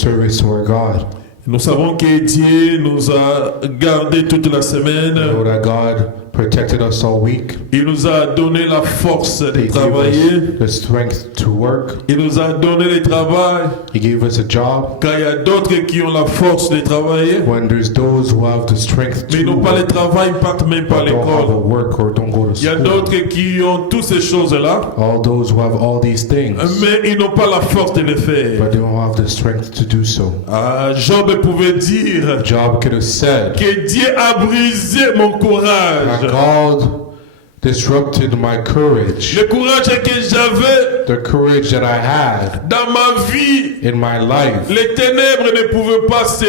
service to our God. Nous savons que Dieu nous a gardés toute la semaine. We know that God protected us all week. Il nous a donné la force de He gave travailler. us the strength to work. Il nous a donné le travail. He gave us a job. Car il y a d'autres qui ont la force de travailler, When there's those who have the strength mais ils to n'ont pas le work, travail, ils partent même pas à but don't have a l'école. work or don't go to Il y a school. d'autres qui ont toutes ces choses-là, All those who have all these things, mais ils n'ont pas la force de le faire. but they don't have the strength to do so. Job pouvait dire Job could have said que Dieu a brisé mon that courage. God disrupted my courage, Le courage que j'avais the courage that I had dans ma vie, in my life. les ténèbres ne pouvaient pas se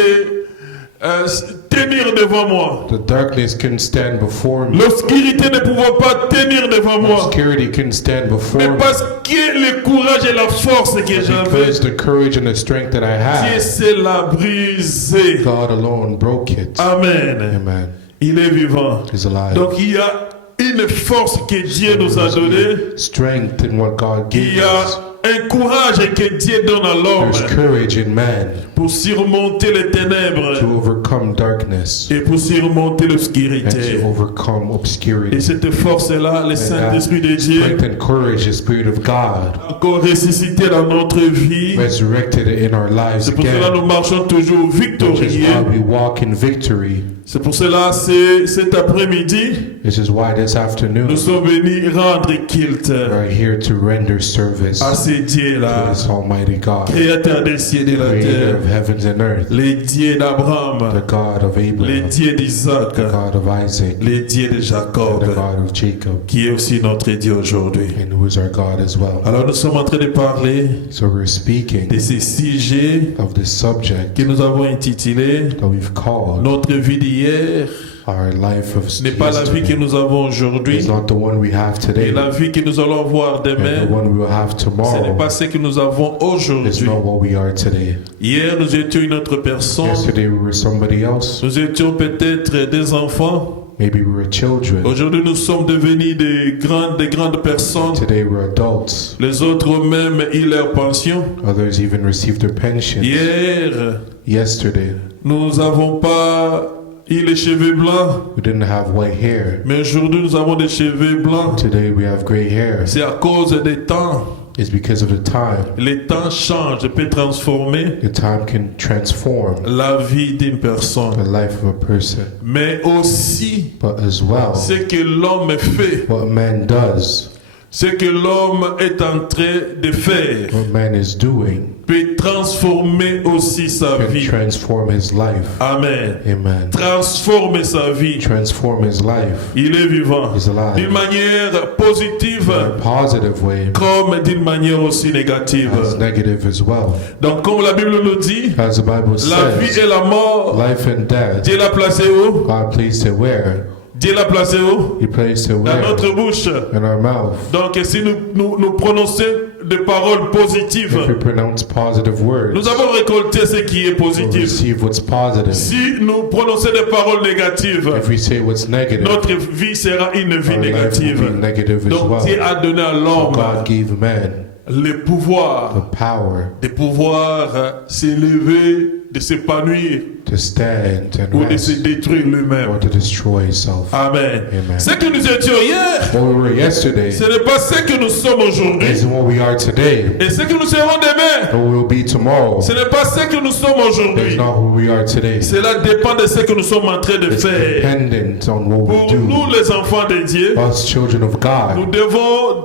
tenir devant moi. The darkness couldn't stand before me. L'obscurité ne pouvait pas tenir devant moi. Obscurity couldn't stand before Mais me. parce que le courage et la force que j'avais, Because the courage and the strength that I Dieu had, s'est l'a brisé. God alone broke it. Amen. Amen. Il est vivant. He's alive. Donc il y a une force que Dieu nous a donnée. Strength in what God Il gave y a us. un courage que Dieu donne à l'homme There's courage in man pour surmonter les ténèbres to overcome darkness et pour surmonter and to l'obscurité. overcome Et obscurity. cette force-là, le Saint-Esprit de Dieu, Strength and courage, the Spirit of God, encore ressuscité dans notre vie. resurrected it in our lives C'est pour cela que again. nous marchons toujours Which is victorieux. why we walk in victory. C'est pour cela que cet après-midi, This is why this afternoon nous sommes venus rendre culte we are here to render service à ce to Dieu-là, this Almighty God, créateur des cieux et de la Creator terre, of heavens and earth, les dieux d'Abraham, the God of les Abraham, dieux d'Isaac, the God of Isaac, les dieux de and Jacob, the God of Jacob, qui est aussi notre Dieu aujourd'hui. and who is our God as well. Alors nous sommes en train de parler So we're speaking de ces sujets of this subject que nous avons intitulés that we've called Notre vie d'hier our life of n'est pas la vie que yesterday. nous avons aujourd'hui, It's not the one we have et today, la vie que nous allons avoir and the demain, one we will have ce n'est tomorrow. pas ce que nous avons It's aujourd'hui. not what we are today. Hier, nous étions une autre personne. Yesterday we were somebody else. Nous étions peut-être des enfants. Maybe we were children. Aujourd'hui, nous sommes devenus des grandes personnes. Today we're adults. Les autres même eu leur pension. Others even received their pension. Hier, Yesterday nous n'avons pas eu les cheveux blancs. we didn't have white hair. Mais aujourd'hui, nous avons des cheveux blancs. Today we have gray hair. C'est à cause des temps. It's because of the time. Les temps changent, peut transformer The time can transform la vie d'une the personne. life of a person. Mais aussi, But as well, ce que l'homme fait, what man does, ce que l'homme est en train de faire, what man is doing, peut transformer aussi sa can vie. transform his life. Amen. Amen. Transformer sa vie. Transform his life. Il est vivant. He's alive. D'une manière positive In a positive way, comme d'une manière aussi négative. as negative as well. Donc comme la Bible nous dit, As the Bible la vie says, et la mort, life and death, Dieu l'a placé où? God placed it where? Dieu l'a placé où? He placed it Dans where? notre bouche. In our mouth. Donc si nous prononçons des paroles positives, If we pronounce positive words, nous avons récolté ce qui est we'll positif. receive what's positive. Si nous prononçons des paroles négatives, If we say what's negative, notre vie sera une vie our life will négative. be negative as Donc Dieu well. a donné à So l'homme God gave man le pouvoir the power de pouvoir s'élever, de s'épanouir to stand and ou de se rest détruire lui-même. or to destroy himself. Amen. Amen. Ce que nous étions hier, What we were yesterday ce n'est pas ce que nous sommes aujourd'hui. isn't what we are today. Et ce que nous serons demain, Or we will be tomorrow. ce n'est pas ce que nous sommes It's aujourd'hui. not who we are today. Cela dépend de ce que nous sommes en train de It's faire. dependent on what we Pour nous, do. les enfants de Dieu, Us children of nous God, devons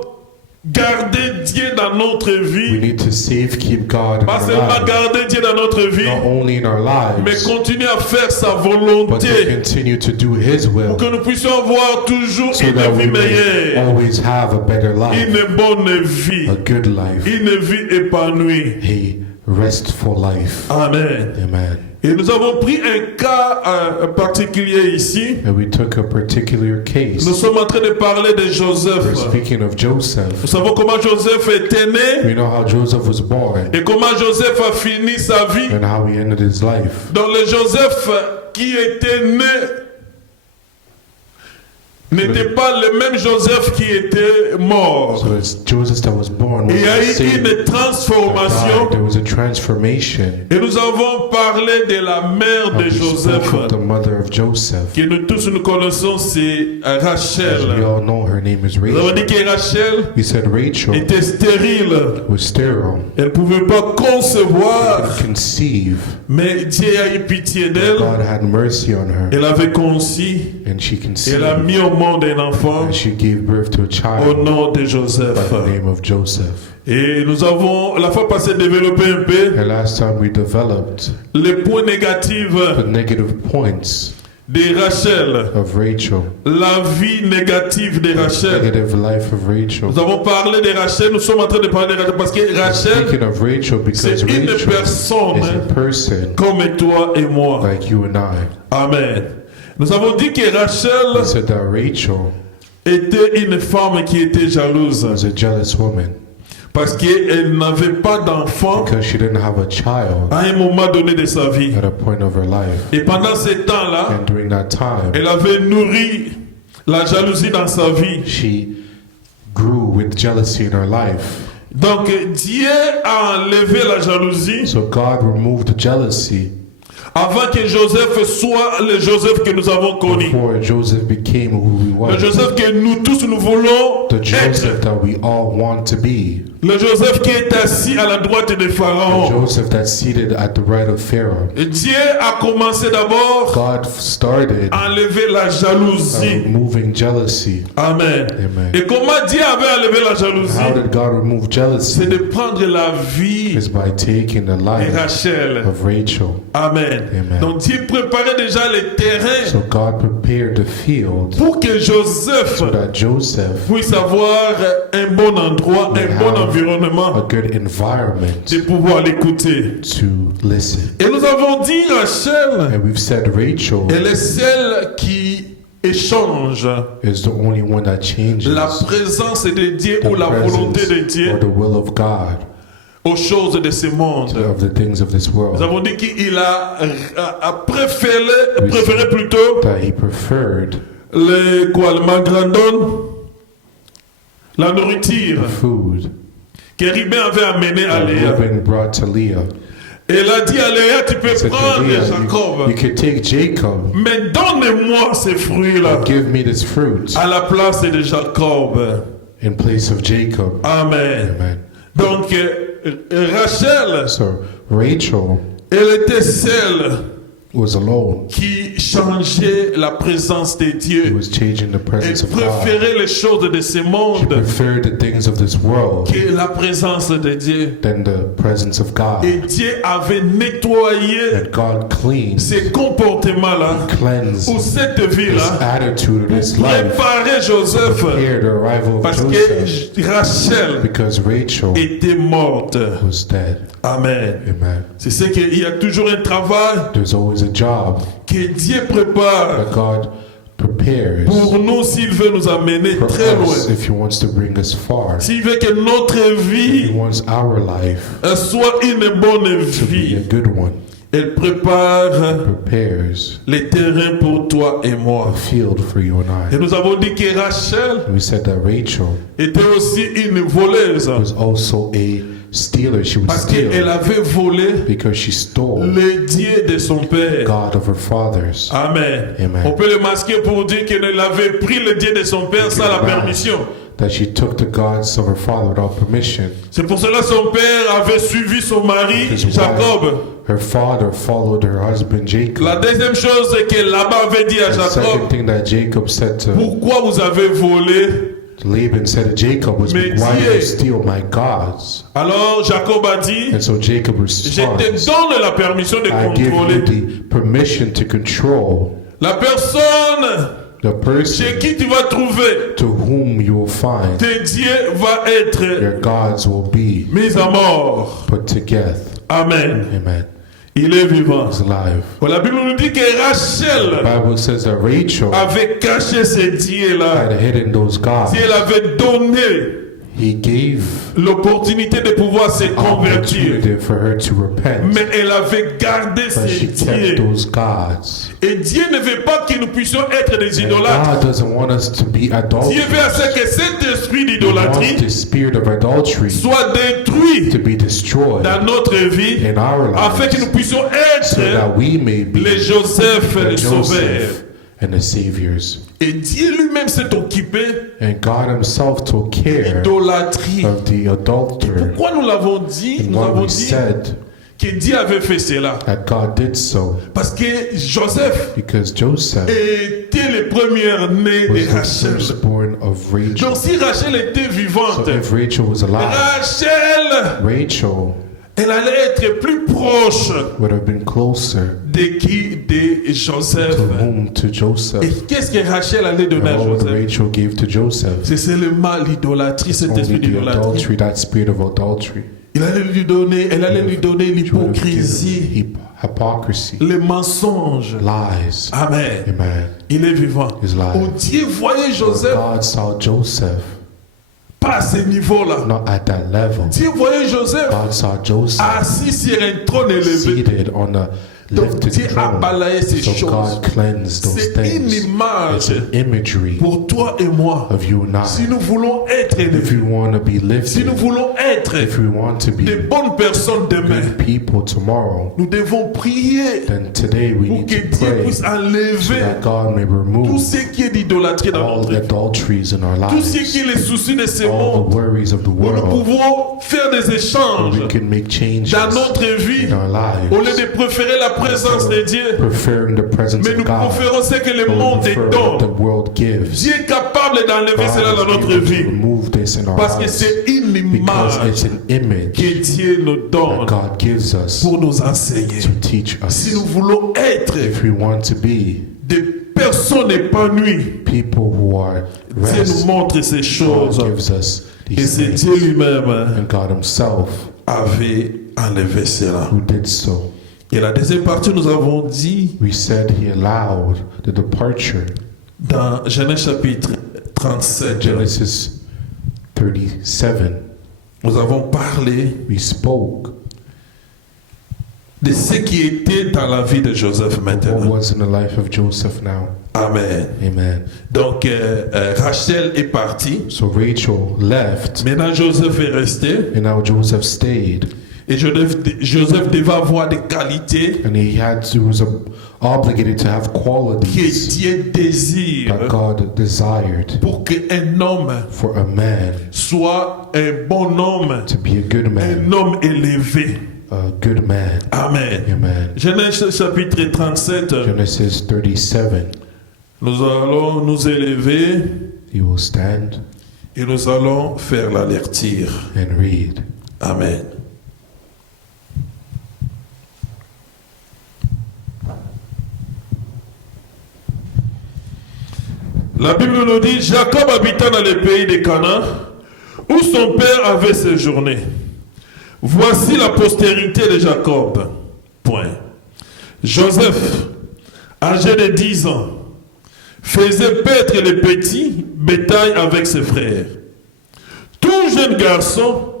garder Dieu dans notre we vie. need to safekeep God in Pas our seulement lives. garder Dieu dans notre vie, Not only in our mais lives, continuer à faire sa but to volonté continue to do His pour will, que nous puissions avoir toujours so that une we vie may meilleure, always have a better life, une bonne vie, a good life, une vie épanouie. a restful life. Amen. Amen. Et nous avons pris un cas particulier ici. And we took a particular case. Nous sommes en train de parler de We're Joseph. speaking of Joseph. Nous savons comment Joseph était né We know how Joseph was born et comment Joseph a fini sa vie. and how he ended his life. Donc le Joseph qui était né n'était pas le même Joseph qui était mort. So it's Joseph that was born. Il y a eu Saved, une that died. transformation. There was a transformation. Et nous avons parlé de la mère de We Joseph, spoke of the mother of Joseph. que nous tous nous connaissons, c'est As we Rachel. all know, her name is Nous avons Rachel. dit que Rachel We said Rachel était stérile. was sterile, Elle ne pouvait pas concevoir. couldn't conceive. Mais Dieu a eu pitié d'elle. God had mercy on her, Elle avait conçu. and she Elle conceived, a mis au monde un enfant and she gave birth to a au child nom de by Joseph. the name of Joseph. Et nous avons, la fois passée, développé un peu And last time we developed les points négatifs the negative points de Rachel. of Rachel, La vie négative de the Rachel. negative life of Rachel. Nous avons parlé de Rachel, nous sommes en train de parler de Rachel parce que Rachel, Speaking of Rachel, c'est because une Rachel personne is a person comme toi et moi. like you and I. Amen. Nous avons dit que We Rachel said that Rachel était une femme qui était jalouse was a jealous woman parce qu'elle n'avait pas d'enfant because she didn't have a child à un moment donné de sa vie. at a point of her life. Et pendant ce temps-là, And during that time, elle avait nourri la jalousie dans sa vie. she grew with jealousy in her life. Donc Dieu a enlevé la jalousie So God removed the jealousy avant que Joseph soit le Joseph que nous avons connu. before Joseph became who he Le was. Joseph que nous tous nous voulons The Joseph être. that we all want to be. Le Joseph qui est assis à la droite de The Pharaon. Joseph that's seated at the right of Pharaoh. Et Dieu a commencé d'abord God started à enlever la jalousie. removing jealousy. Amen. Amen. Et comment Dieu avait enlevé la How jalousie? did God remove C'est jealousy? de prendre la vie Is by taking the de life Rachel. of Rachel. Amen. Amen. Donc Dieu préparait déjà les terrains So God prepared the field pour que Joseph so that Joseph puisse avoir un bon endroit, may un bon have a environnement good environment de pouvoir l'écouter. to listen. Et nous avons dit Rachel, And we've said Rachel elle est celle qui échange is the only one that changes la présence de Dieu ou the la volonté de presence Dieu or the will of God aux choses de ce monde. of the things of this Nous world. avons dit qu'il a préféré plutôt That he preferred le magrandon, la nourriture food que Ribin avait amené à that Léa. Reuben brought to Leah. Et il a dit à Léa, tu peux He said to prendre Leah, Jacob, you could take Jacob, mais donne-moi ces fruits-là give me this fruit à la place de Jacob. in place of Jacob. Amen. Amen. Donc, Rachel, So Rachel elle était celle was alone. qui changeait la présence de He Dieu. was changing the Elle presence of God. préférait les choses de ce She monde preferred the things of this world que la présence de Dieu. than the presence of God. Et Dieu avait nettoyé And God cleansed, ces comportements-là, cleansed ou cette this vie-là, attitude, this life, préparer Joseph, prepared the arrival of parce Joseph que Rachel because Rachel était morte. was dead. Amen. Amen. C'est ce qu'il y a toujours un travail There's always a job que Dieu prépare that God prepares pour nous s'il veut nous amener for très loin. us if He wants to bring us far. S'il veut que notre He vie wants our life soit une bonne to be vie, a good one. elle prépare Prepares les terrains pour toi et a moi. field for you and Et I. nous avons dit que Rachel We said that Rachel était aussi une voleuse was also a stealer. She would parce qu'elle steal avait volé because she stole le Dieu de son père. God of her fathers. Amen. Amen. On peut le masquer pour dire qu'elle avait pris le Dieu de son père sans la permission. That she took the gods of her father without permission. C'est pour cela que son père avait suivi son mari His wife, Jacob. her father followed her husband Jacob. La deuxième chose que Laban avait dit à The second Jacob, thing that Jacob said to pourquoi vous avez volé? Laban said to Jacob was, Mais why did Dieu- you steal my gods? Alors Jacob a dit, And so Jacob je te responds, donne la permission de I give you contrôler. the permission to control La personne the chez person qui tu vas trouver, to whom you will find tes dieux va être your gods will be mis à mort. put to death. Amen. Amen. Il est vivant. He's alive. La Bible nous dit que The Rachel Bible says that Rachel avait caché ces dieux-là. had hidden those gods. Si elle avait donné He gave l'opportunité de pouvoir se convertir. opportunity for her to repent, Mais elle avait gardé but ses she kept dieux. those gods. Et Dieu ne veut pas que nous puissions être des And idolâtres. God doesn't want us to be Dieu idolaters. veut à ce que cet esprit He wants d'idolâtrie the spirit of idolatry soit détruit to be destroyed dans notre vie, in our afin que lives, nous puissions so être that we may be les Joseph et the les sauveurs. Joseph and the saviors. Et Dieu lui-même s'est occupé And God himself took de care l'idolâtrie. of the adulterer. Pourquoi nous l'avons dit? And Nous why avons we dit said que Dieu avait fait cela. that God did so, Parce que Joseph because Joseph était le premier-né was de the Rachel. firstborn of Rachel. Donc si Rachel était So vivante, if Rachel was alive, Rachel, Rachel elle allait être plus proche would have been closer de qui? De Joseph. to whom? To Et Joseph. qu'est-ce que Rachel allait donner à And what would Joseph? Rachel give to Joseph? C'est seulement l'idolâtrie, cet Only esprit the d'idolâtrie. adultery, that spirit of adultery. Elle allait lui donner She would have l'hypocrisie, given hypocrisy, les mensonges. lies. Amen. Amen. Il est vivant. He's alive. Oh, Dieu voyait But Joseph God saw Joseph pas à ce niveau-là. not at that level. Dieu voyait Joseph God saw Joseph assis sur un trône élevé. seated on a Donc Dieu lifted a throne. balayé ces So choses. God cleansed those C'est une things. It's image an imagery pour toi et moi. of you and Si I. nous voulons être If élevés, you want to be si nous lifted, voulons être if you want to des be bonnes personnes demain, good people tomorrow, nous devons prier then today we pour need que to Dieu pray puisse so enlever that God may tout remove ce qui est d'idolâtrie dans all notre the vie, adulteries in our tout ce qui lives, est les soucis de ce all monde, the worries of the où nous world, pouvons faire des where échanges we can make changes dans notre vie, in our au lieu lives, de préférer la présence de Dieu, preferring the presence mais nous of God préférons ce que le over monde what the donne. world gives. Dieu est capable d'enlever cela dans God is notre able to vie, remove this in our parce que lives c'est une because image it's an image que Dieu nous that donne God gives us pour nous enseigner. to teach Si us. nous voulons être If we want to be des personnes épanouies, people who are Dieu nous rest, montre ces choses. God gives us Et these c'est things. Dieu lui-même And God himself avait enlevé cela. who did so. Et la deuxième partie, nous avons dit We said he allowed the departure. dans Genèse chapitre 37, Genesis 37, nous avons parlé we spoke de ce qui était dans la vie de Joseph what maintenant. was in the life of Joseph now. Amen. Amen. Donc Rachel est partie. So Rachel left, Maintenant Joseph est resté. and now Joseph stayed, Et Joseph devait avoir des qualités and he was obligated to have que qualities Dieu désire that God desired pour qu'un homme for a man soit un bon homme, to be a good man, un homme élevé. a good man. Amen. Amen. Genèse chapitre 37, Genesis 37, nous allons nous élever he will stand et nous allons faire la lecture. and read. Amen. La Bible nous dit, Jacob habita dans le pays de Canaan, où son père avait séjourné. Voici la postérité de Jacob. Point. Joseph, âgé de 10 ans, faisait paître les petits bétail avec ses frères. Tout jeune garçon,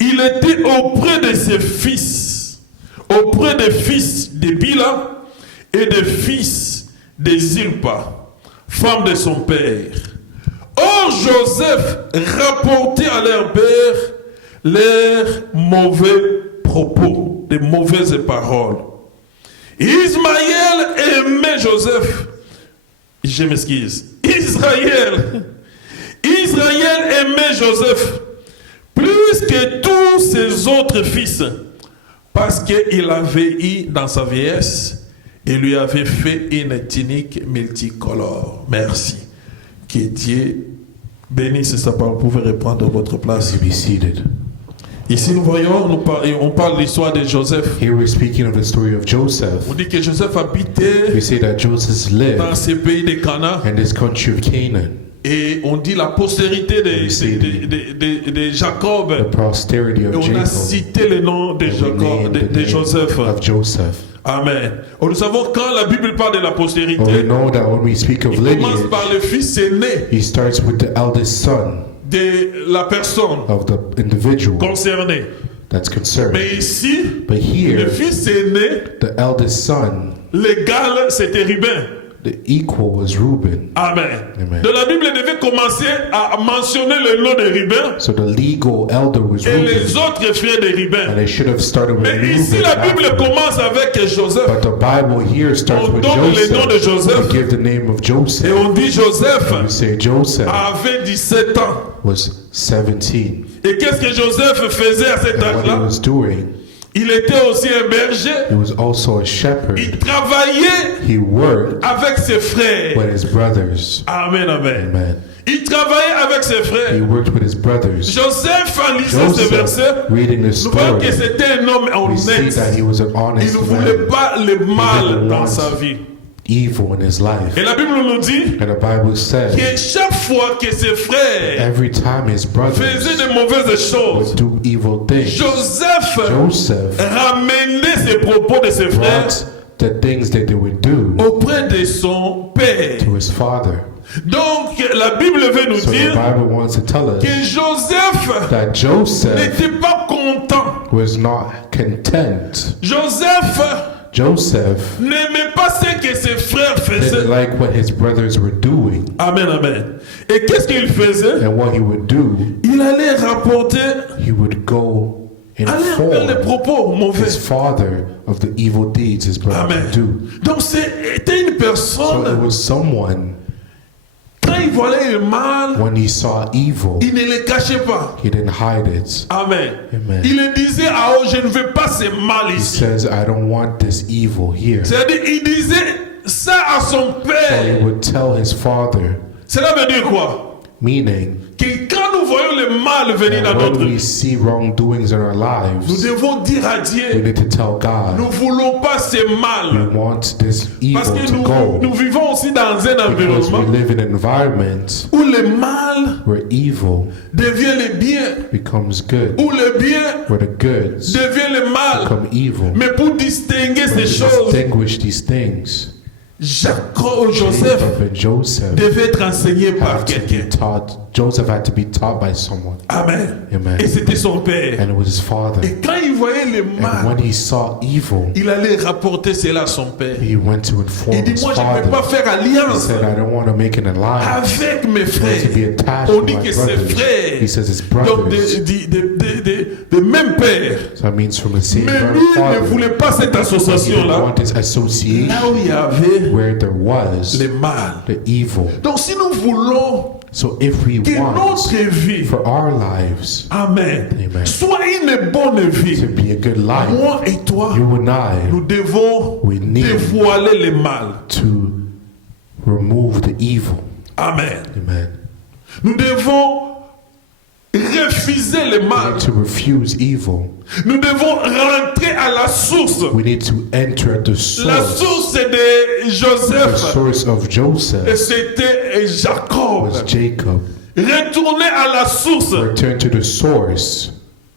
il était auprès de ses fils, auprès des fils de Bila et des fils de Zilpa, femme de son père. Or Joseph rapportait à leur père leurs mauvais propos, des mauvaises paroles. Ismaël aimait Joseph. Je m'excuse. Israël aimait Joseph plus que tous ses autres fils, parce qu'il avait eu dans sa vieillesse et lui avait fait une tunique multicolore. Merci. Que Dieu bénisse sa parole. Vous pouvez reprendre votre place. To be seated. Ici, nous voyons, on parle de l'histoire de Joseph. Here we're speaking of the story of Joseph. On dit que Joseph habitait We say that Joseph lived dans ce pays de Canaan. in this country of Canaan. Et on dit la postérité de Jacob. The posterity Et of on a Jacob. cité le nom de, And we Jacob, named de, the de name Joseph. of Joseph. Amen. Nous savons quand la Bible parle de la postérité, Well, we know that when we speak of il commence lineage, par le fils aîné he starts with the eldest son de la personne of the individual concernée. that's concerned. Mais ici, But le here, fils aîné, the eldest son, l'égal, c'était Ruben. the equal was Reuben. Amen. Amen. Donc la Bible devait commencer à mentionner le nom de Ruben So the legal elder was et les Reuben, autres frères de and Ruben. they should have started with Mais ici, Reuben. la Bible afterwards. commence avec Joseph. But the Bible here starts On with donne le nom de Joseph. Joseph. We give the name of Et Joseph. on dit Joseph We say Joseph avait 17 ans. was 17. Et qu'est-ce que Joseph faisait à cet And what he âge-là? was doing, Il était aussi un berger. he was also a shepherd. Il travaillait He worked avec ses frères. with his brothers. Amen, amen. Amen. Il travaillait avec ses He frères. worked with his brothers. Joseph, en lisant ces versets, Joseph, reading the nous voyons que story, c'était un homme we see honnête. that he was an Il honest ne voulait man, pas le mal didn't dans want sa vie. evil in his life. Et la Bible nous dit And the Bible says, que chaque fois que ses frères every time his brothers faisaient de mauvaises choses, would do evil things, Joseph Joseph ramenait ses propos de ses frères brought the things that they would do auprès de son père. to his father. Donc la Bible veut nous So the dire Bible wants to tell us que Joseph that Joseph n'était pas content. was not content. Joseph N'aimait pas ce que ses frères didn't faisaient. like what his brothers were doing. Amen, amen. Et qu'est-ce qu'il faisait? And what he would do, Il allait rapporter, he would go allait faire les inform propos mauvais. his father of the evil deeds his brothers would do. Amen. Donc c'était une So it personne, was someone, quand il voyait le mal, when he saw evil, il ne le cachait pas. he didn't hide it. Amen. Amen. Il le disait, ah oh, je ne veux pas ce mal He ici. says, I don't want this evil here. C'est-à-dire, il disait ça à son So he père. would tell his father, Cela veut dire quoi? meaning, Que quand nous voyons le mal venir dans that notre when we vie, see wrongdoings in our nous lives, devons dire à we Dieu, need to tell God, nous ne voulons pas ce we mal. want this Parce evil que to go. nous vivons aussi dans un Because we environnement live in an environment où le mal where evil devient le bien, becomes good, où le bien where the goods devient le mal. become evil. Mais pour distinguer To ces choses, distinguish these things, Jacob, Joseph Jacob and Joseph devait être enseigné par have to be quelqu'un. taught. Joseph had to be taught by someone, Amen. Amen. Et c'était son père. and it was his father. Et quand il voyait le And mal, when he saw evil, il allait rapporter cela à son père. he went to inform Il dit, his moi je ne peux pas father. faire He alliance said, I don't want to make an alliance avec mes to be frères. attached On to dit my que ses brothers. He frères, says his donc brothers. de même père. So it means from the same Mais lui ne father. voulait pas cette He didn't association-là. want this association Là où il y avait where there was le mal. the evil. Donc si nous voulons So if we que want notre vie, for our lives Amen, Amen. soit une bonne to vie, be a good life, moi et toi, you and I, nous devons we need dévoiler le mal. to remove the evil. Amen. Amen. Nous devons refuser le We mal. need to refuse evil. Nous devons rentrer à la source. We need to enter at the La source. source de The Joseph, source of et Joseph c'était Jacob. was Jacob. Retourner à la source Return to the source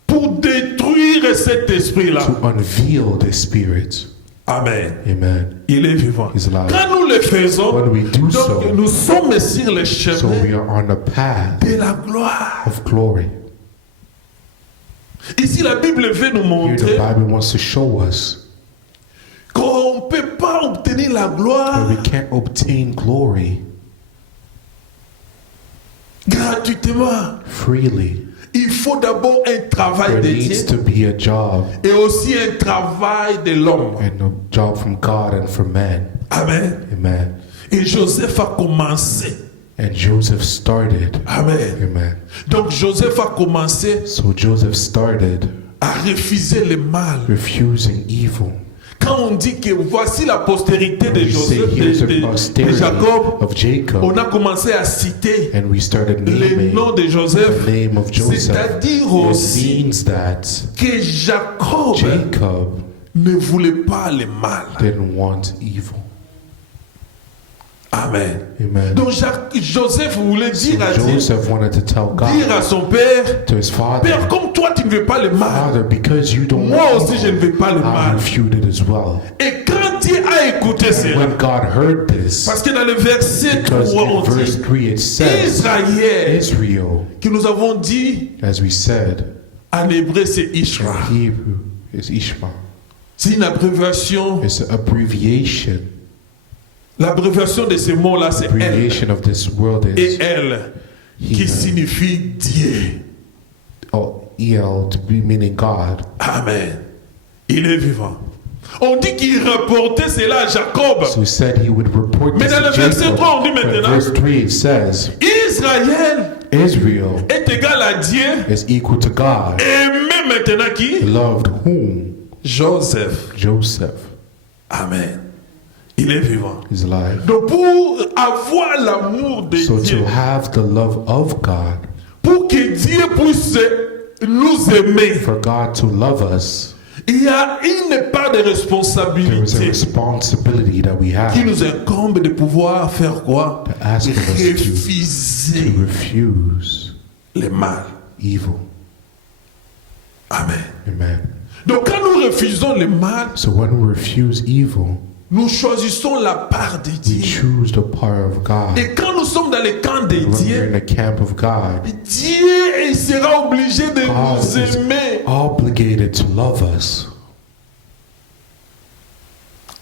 pour détruire cet esprit-là. to unveil the spirit. Amen. Amen. Il est vivant. He's alive. Quand nous le faisons, When we do donc so, nous sommes sur le so chemin we are on the path de la gloire. of glory. Ici, la Bible veut nous Here the montrer Bible wants to show us qu'on ne peut pas obtenir la that gloire we can't obtain glory gratuitement. freely. Il faut d'abord un travail There de needs Dieu to be a job, et aussi un travail de l'homme. and a job from God and from man. Amen. Amen. Et Joseph a commencé. And Joseph started. Amen. Amen. Donc Joseph a commencé So Joseph started à refuser le mal. refusing evil. Quand on dit que voici la postérité de We say Joseph, here's the de posterity Jacob, of Jacob, on a commencé à citer and we started le naming nom de Joseph. the name of Joseph. C'est-à-dire It aussi means that que Jacob Jacob ne voulait pas le mal. didn't want evil. Amen. Amen. Donc Joseph voulait So dire à Dieu, Joseph wanted to tell dire God, à son père, to his father, Père, comme toi tu ne veux pas le mal, Father, because you don't moi want aussi je ne evil, veux pas le I mal. refute it as well. Et quand Dieu a écouté cela, When God heard this, parce que dans le verset because 3 on in verse dit 3 it says, Israël, Israel, que nous avons dit as we said, en hébreu c'est Ishra. in Hebrew is Ishma. C'est une abréviation. It's an abbreviation. L'abréviation de ce mot-là c'est elle. Abbreviation of this word Et is elle, qui signifie Dieu. EL, to be meaning God. Amen. Il est vivant. On dit qu'il rapportait cela à Jacob. So he said he would report Mais this dans le to verset Jacob. 3, on dit But maintenant, verse 3 it says, Israël Israel est égal à Dieu. is equal to God, Aimé maintenant qui? loved whom? Joseph. Joseph Amen. Il est vivant. is alive. Donc pour avoir l'amour de So Dieu, to have the love of God, pour que Dieu puisse nous aimer, for God to love us, il y a une part de there is a responsabilité responsibility that we qui have nous incombe de pouvoir faire quoi? to ask of us Refuser to refuse le mal. evil. Amen. Amen. Donc quand nous refusons le mal, So when we refuse evil, nous choisissons la part de we Dieu. choose the power of God. Et quand nous sommes dans le camp de When we're Dieu, in the camp of God, Dieu il sera obligé de God nous is aimer. obligated to love us.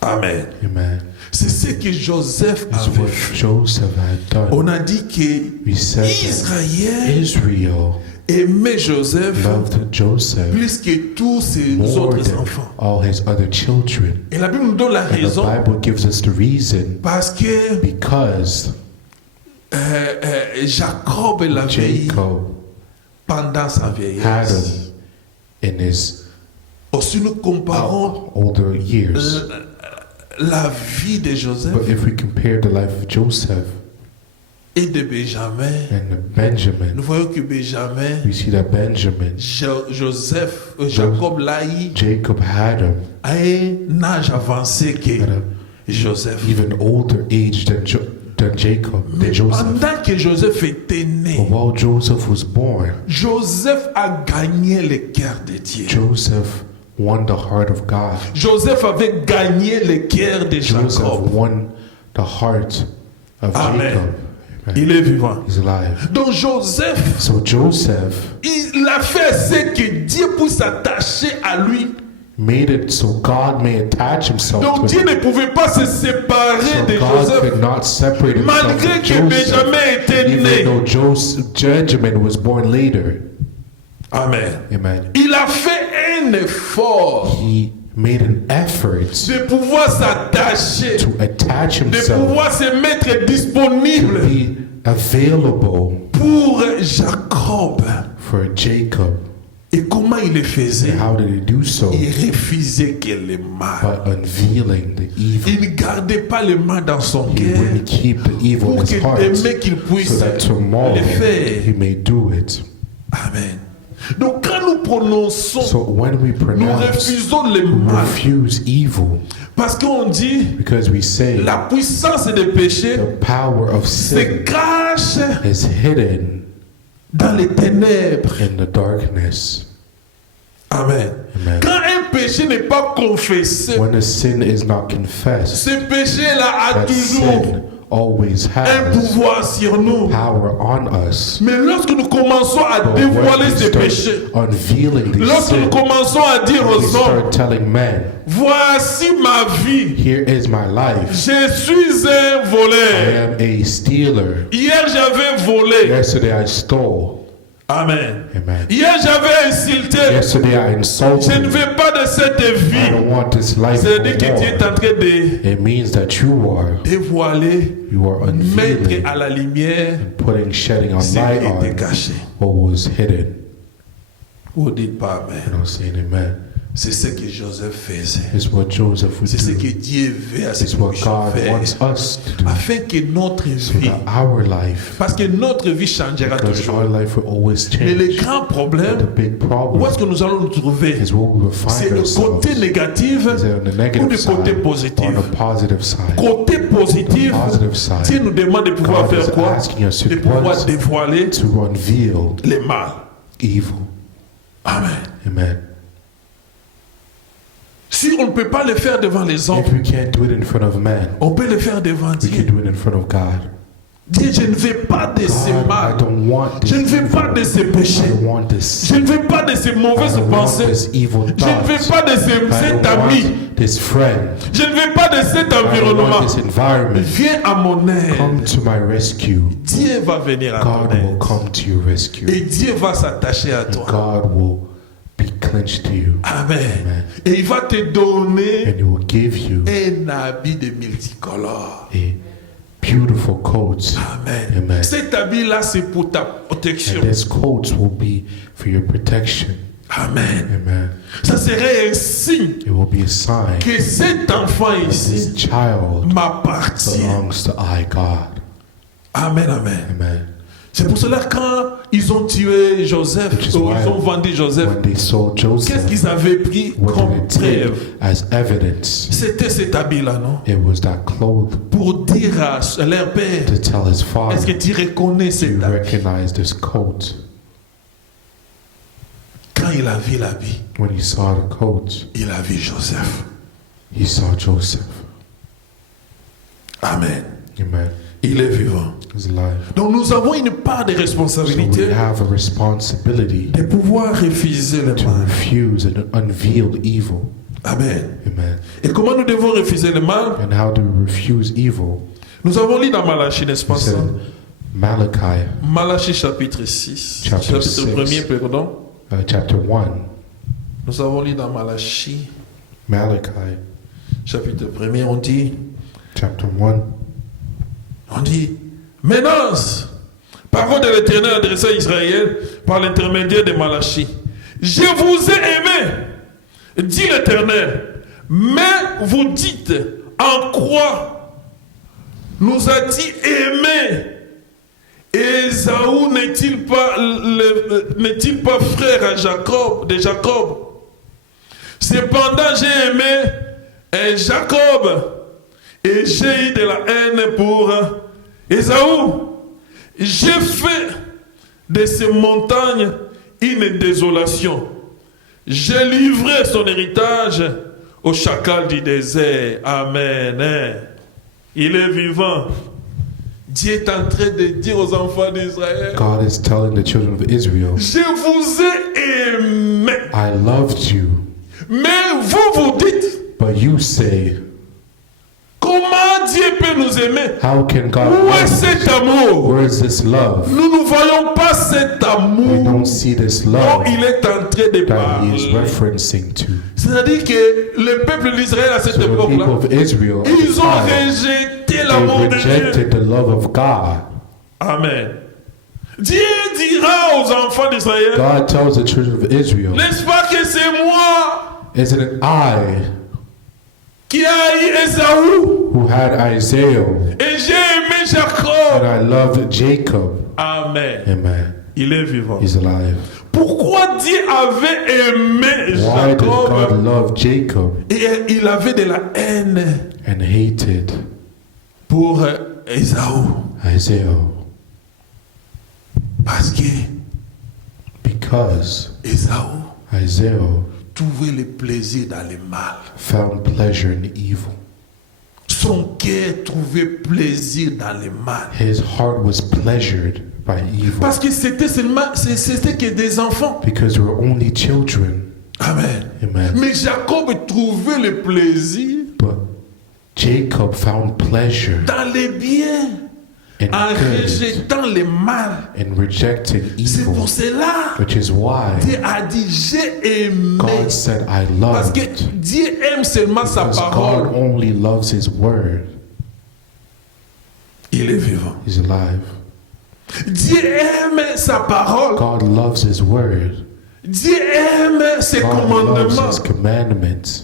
Amen. Amen. C'est ce que Joseph That's avait what fait. Joseph had On done. a dit que We said that Israël Israel aimait Joseph loved Joseph plus que tous ses more autres than enfants. all his other children. Et la Bible nous donne la And the raison Bible gives us the reason parce que because Jacob l'avait eu Jacob pendant sa had vieillesse. him in his Aussi nous comparons older years. la vie de Joseph But if we compare the life of Joseph et de Benjamin, and Benjamin, nous voyons que Benjamin, we see that Benjamin, Jacob l'a eu Jacob had him à un âge avancé que at an Joseph. even older age than Jacob, Mais than Joseph. pendant que Joseph était né, But while Joseph was born, Joseph a gagné le cœur de Dieu. Joseph won the heart of God. Joseph avait gagné le cœur de Joseph Jacob. won the heart of Amen. Jacob. Amen. Il est vivant. He's alive. Donc Joseph, So Joseph il a fait ce que Dieu puisse s'attacher à lui. made it so God may attach himself Donc to Dieu him. ne pouvait pas se séparer So de God Joseph could not separate himself malgré from que Joseph, Benjamin était even né. though Benjamin was born later. Amen. Amen. Il a fait un effort He made an effort de pouvoir s'attacher, to attach de himself, pouvoir se mettre to disponible be available pour Jacob. for Jacob. Et comment il le faisait? And how did he do so? Il refusait que le mal. By unveiling the evil. Il ne gardait pas le mal dans son He cœur wouldn't keep the evil pour in his que heart demain qu'il so puisse that tomorrow le faire. he may do it. Amen. Donc quand nous prononçons, So when we nous pronounce, refusons le we mal. refuse evil Parce qu'on dit, because we say la puissance des péchés the power of se sin cache is hidden dans les ténèbres. in the darkness. Amen. Amen. Quand un péché n'est pas confessé, When a sin is not confessed, ce péché-là a that toujours sin always un has pouvoir sur nous. power on us. Mais lorsque nous commençons à But dévoiler when we ces start péchés, unveiling these lorsque nous sins, commençons à dire we aux hommes, start telling men, voici ma vie, here is my life. je suis un I voleur. am a stealer. Hier j'avais volé. Yesterday I stole. Amen. Amen. Hier j'avais insulté. Yesterday I Je ne insulted. veux pas de cette I vie. don't want this life C'est-à-dire que Dieu no est more. en train de It means that you are dévoiler, unveiling, mettre à la lumière shedding on ce light qui était on caché. what was hidden. Vous dites pas Amen. You know, saying amen. C'est ce que Joseph faisait. It's what Joseph would C'est ce que do. Dieu veut à ce It's que nous what puissions God faire. wants us to do. Afin que notre So vie, that our life, parce que notre vie changera because toujours. our life will always Mais le change. grand But problème, the big où problem est-ce que nous allons nous trouver? is where we will C'est find le ourselves. côté négatif Is it on the ou negative le côté side positif. or on the positive side? Côté positif, Positive side. Dieu nous demande de pouvoir God is faire quoi? asking us De to pouvoir what? dévoiler To unveil le mal. evil. Amen. Amen. Si on ne peut pas le faire devant les hommes, If we can't do it in front of man, on peut le faire devant we Dieu. can do it in front of God. Dis, je ne veux pas de ce God, I mal. don't want this Je ne veux evil. pas de ces I péchés. don't want this. Je ne veux pas de ces I mauvaises don't want pensées. this evil Je ne veux thoughts. pas de I cet don't ami. want this friend. Je ne veux pas de cet I don't environnement. want this environment. Viens à mon Come aide. to my rescue. Dieu va venir à God ton will aide. come to your rescue. Et Dieu va s'attacher à And toi. God will be clenched to you. Amen. Amen. Et il va te donner And He will give you un habit de multicolore. a beautiful coat. Amen. Amen. Cet habit-là, c'est pour ta protection. And this coat will be for your protection. Amen. Amen. Ça serait un signe It will be a sign que cet enfant that ici this child m'appartient. belongs to I, God. Amen, amen. Amen. C'est pour cela quand ils ont tué Joseph, Which is ou why ils ont vendu Joseph, When they saw qu'est-ce Joseph, qu'ils avaient pris what comme did they preuve? take as evidence? C'était cet habit-là, non? It was that cloth Pour dire à leur père, to tell his est-ce father, que tu reconnais you cet habit? recognize this coat. Quand il a vu l'habit, When he saw the coat, il a vu Joseph. he saw Joseph. Amen. Amen. Il est vivant. He's alive. Donc nous avons une part de So we responsabilité have a responsibility de pouvoir refuser le to mal. refuse and unveil evil. Amen. Amen. Et comment nous devons refuser le mal? And how do we refuse evil? Nous avons lu dans Malachie, n'est-ce He pas ça? said, Malachi, Malachie chapitre 6, Chapter chapitre 6. 1er, pardon. chapter 1. Nous avons lu dans Malachie, Malachi, chapitre 1er, on dit, chapter 1. maintenant, parole de l'Éternel adressée à Israël par l'intermédiaire de Malachie. Je vous ai aimé, dit l'Éternel, mais vous dites, en quoi nous a-t-il aimé? Ésaü n'est-il pas frère à Jacob, de Jacob? Cependant, j'ai aimé Jacob et j'ai eu de la haine pour Ésaü. J'ai fait de ces montagnes une désolation. J'ai livré son héritage au chacal du désert. Amen. Il est vivant. Dieu est en train de dire aux enfants d'Israël, God is telling the children of Israel, je vous ai aimé. I loved you. Mais vous dites, But you say, comment Dieu peut nous aimer? how can God Où est love cet us? amour? Where is this love? Nous ne voyons pas cet We amour don't see this dont love il est en train de that he is parler. referencing to. C'est-à-dire que le peuple d'Israël à cette So the people époque-là, of Israel, at ils the ont time, rejeté l'amour they de Dieu. rejected the love of God. Amen. Dieu dira aux enfants d'Israël, God tells the children of Israel, n'est-ce pas que c'est moi isn't it I qui a eu Ésaü who had Isaiah et j'ai aimé and Jacob? I loved Jacob? Amen. Amen. Il est vivant. He's alive. Pourquoi Dieu avait aimé Why did God Jacob love Jacob et il avait de la haine and hated pour Ésaü? Isaiah? Parce que Because Ésaü Isaiah trouvait le plaisir dans le mal. found pleasure in evil. Son cœur trouvait plaisir dans le mal. His heart was pleasured by evil. Parce que c'était seulement, c'était que des enfants. Because we're only children. Amen. Amen. Mais Jacob trouvait le plaisir But Jacob found pleasure dans les biens in en good rejetant le mal. and rejecting C'est evil. pour cela Which is why Dieu a dit j'ai aimé. God said, I Parce loved. que Dieu aime seulement sa Because God parole. only loves His word. Il est vivant. He's alive. Dieu aime sa parole. God loves His word. Dieu aime ses God loves commandements. His commandments.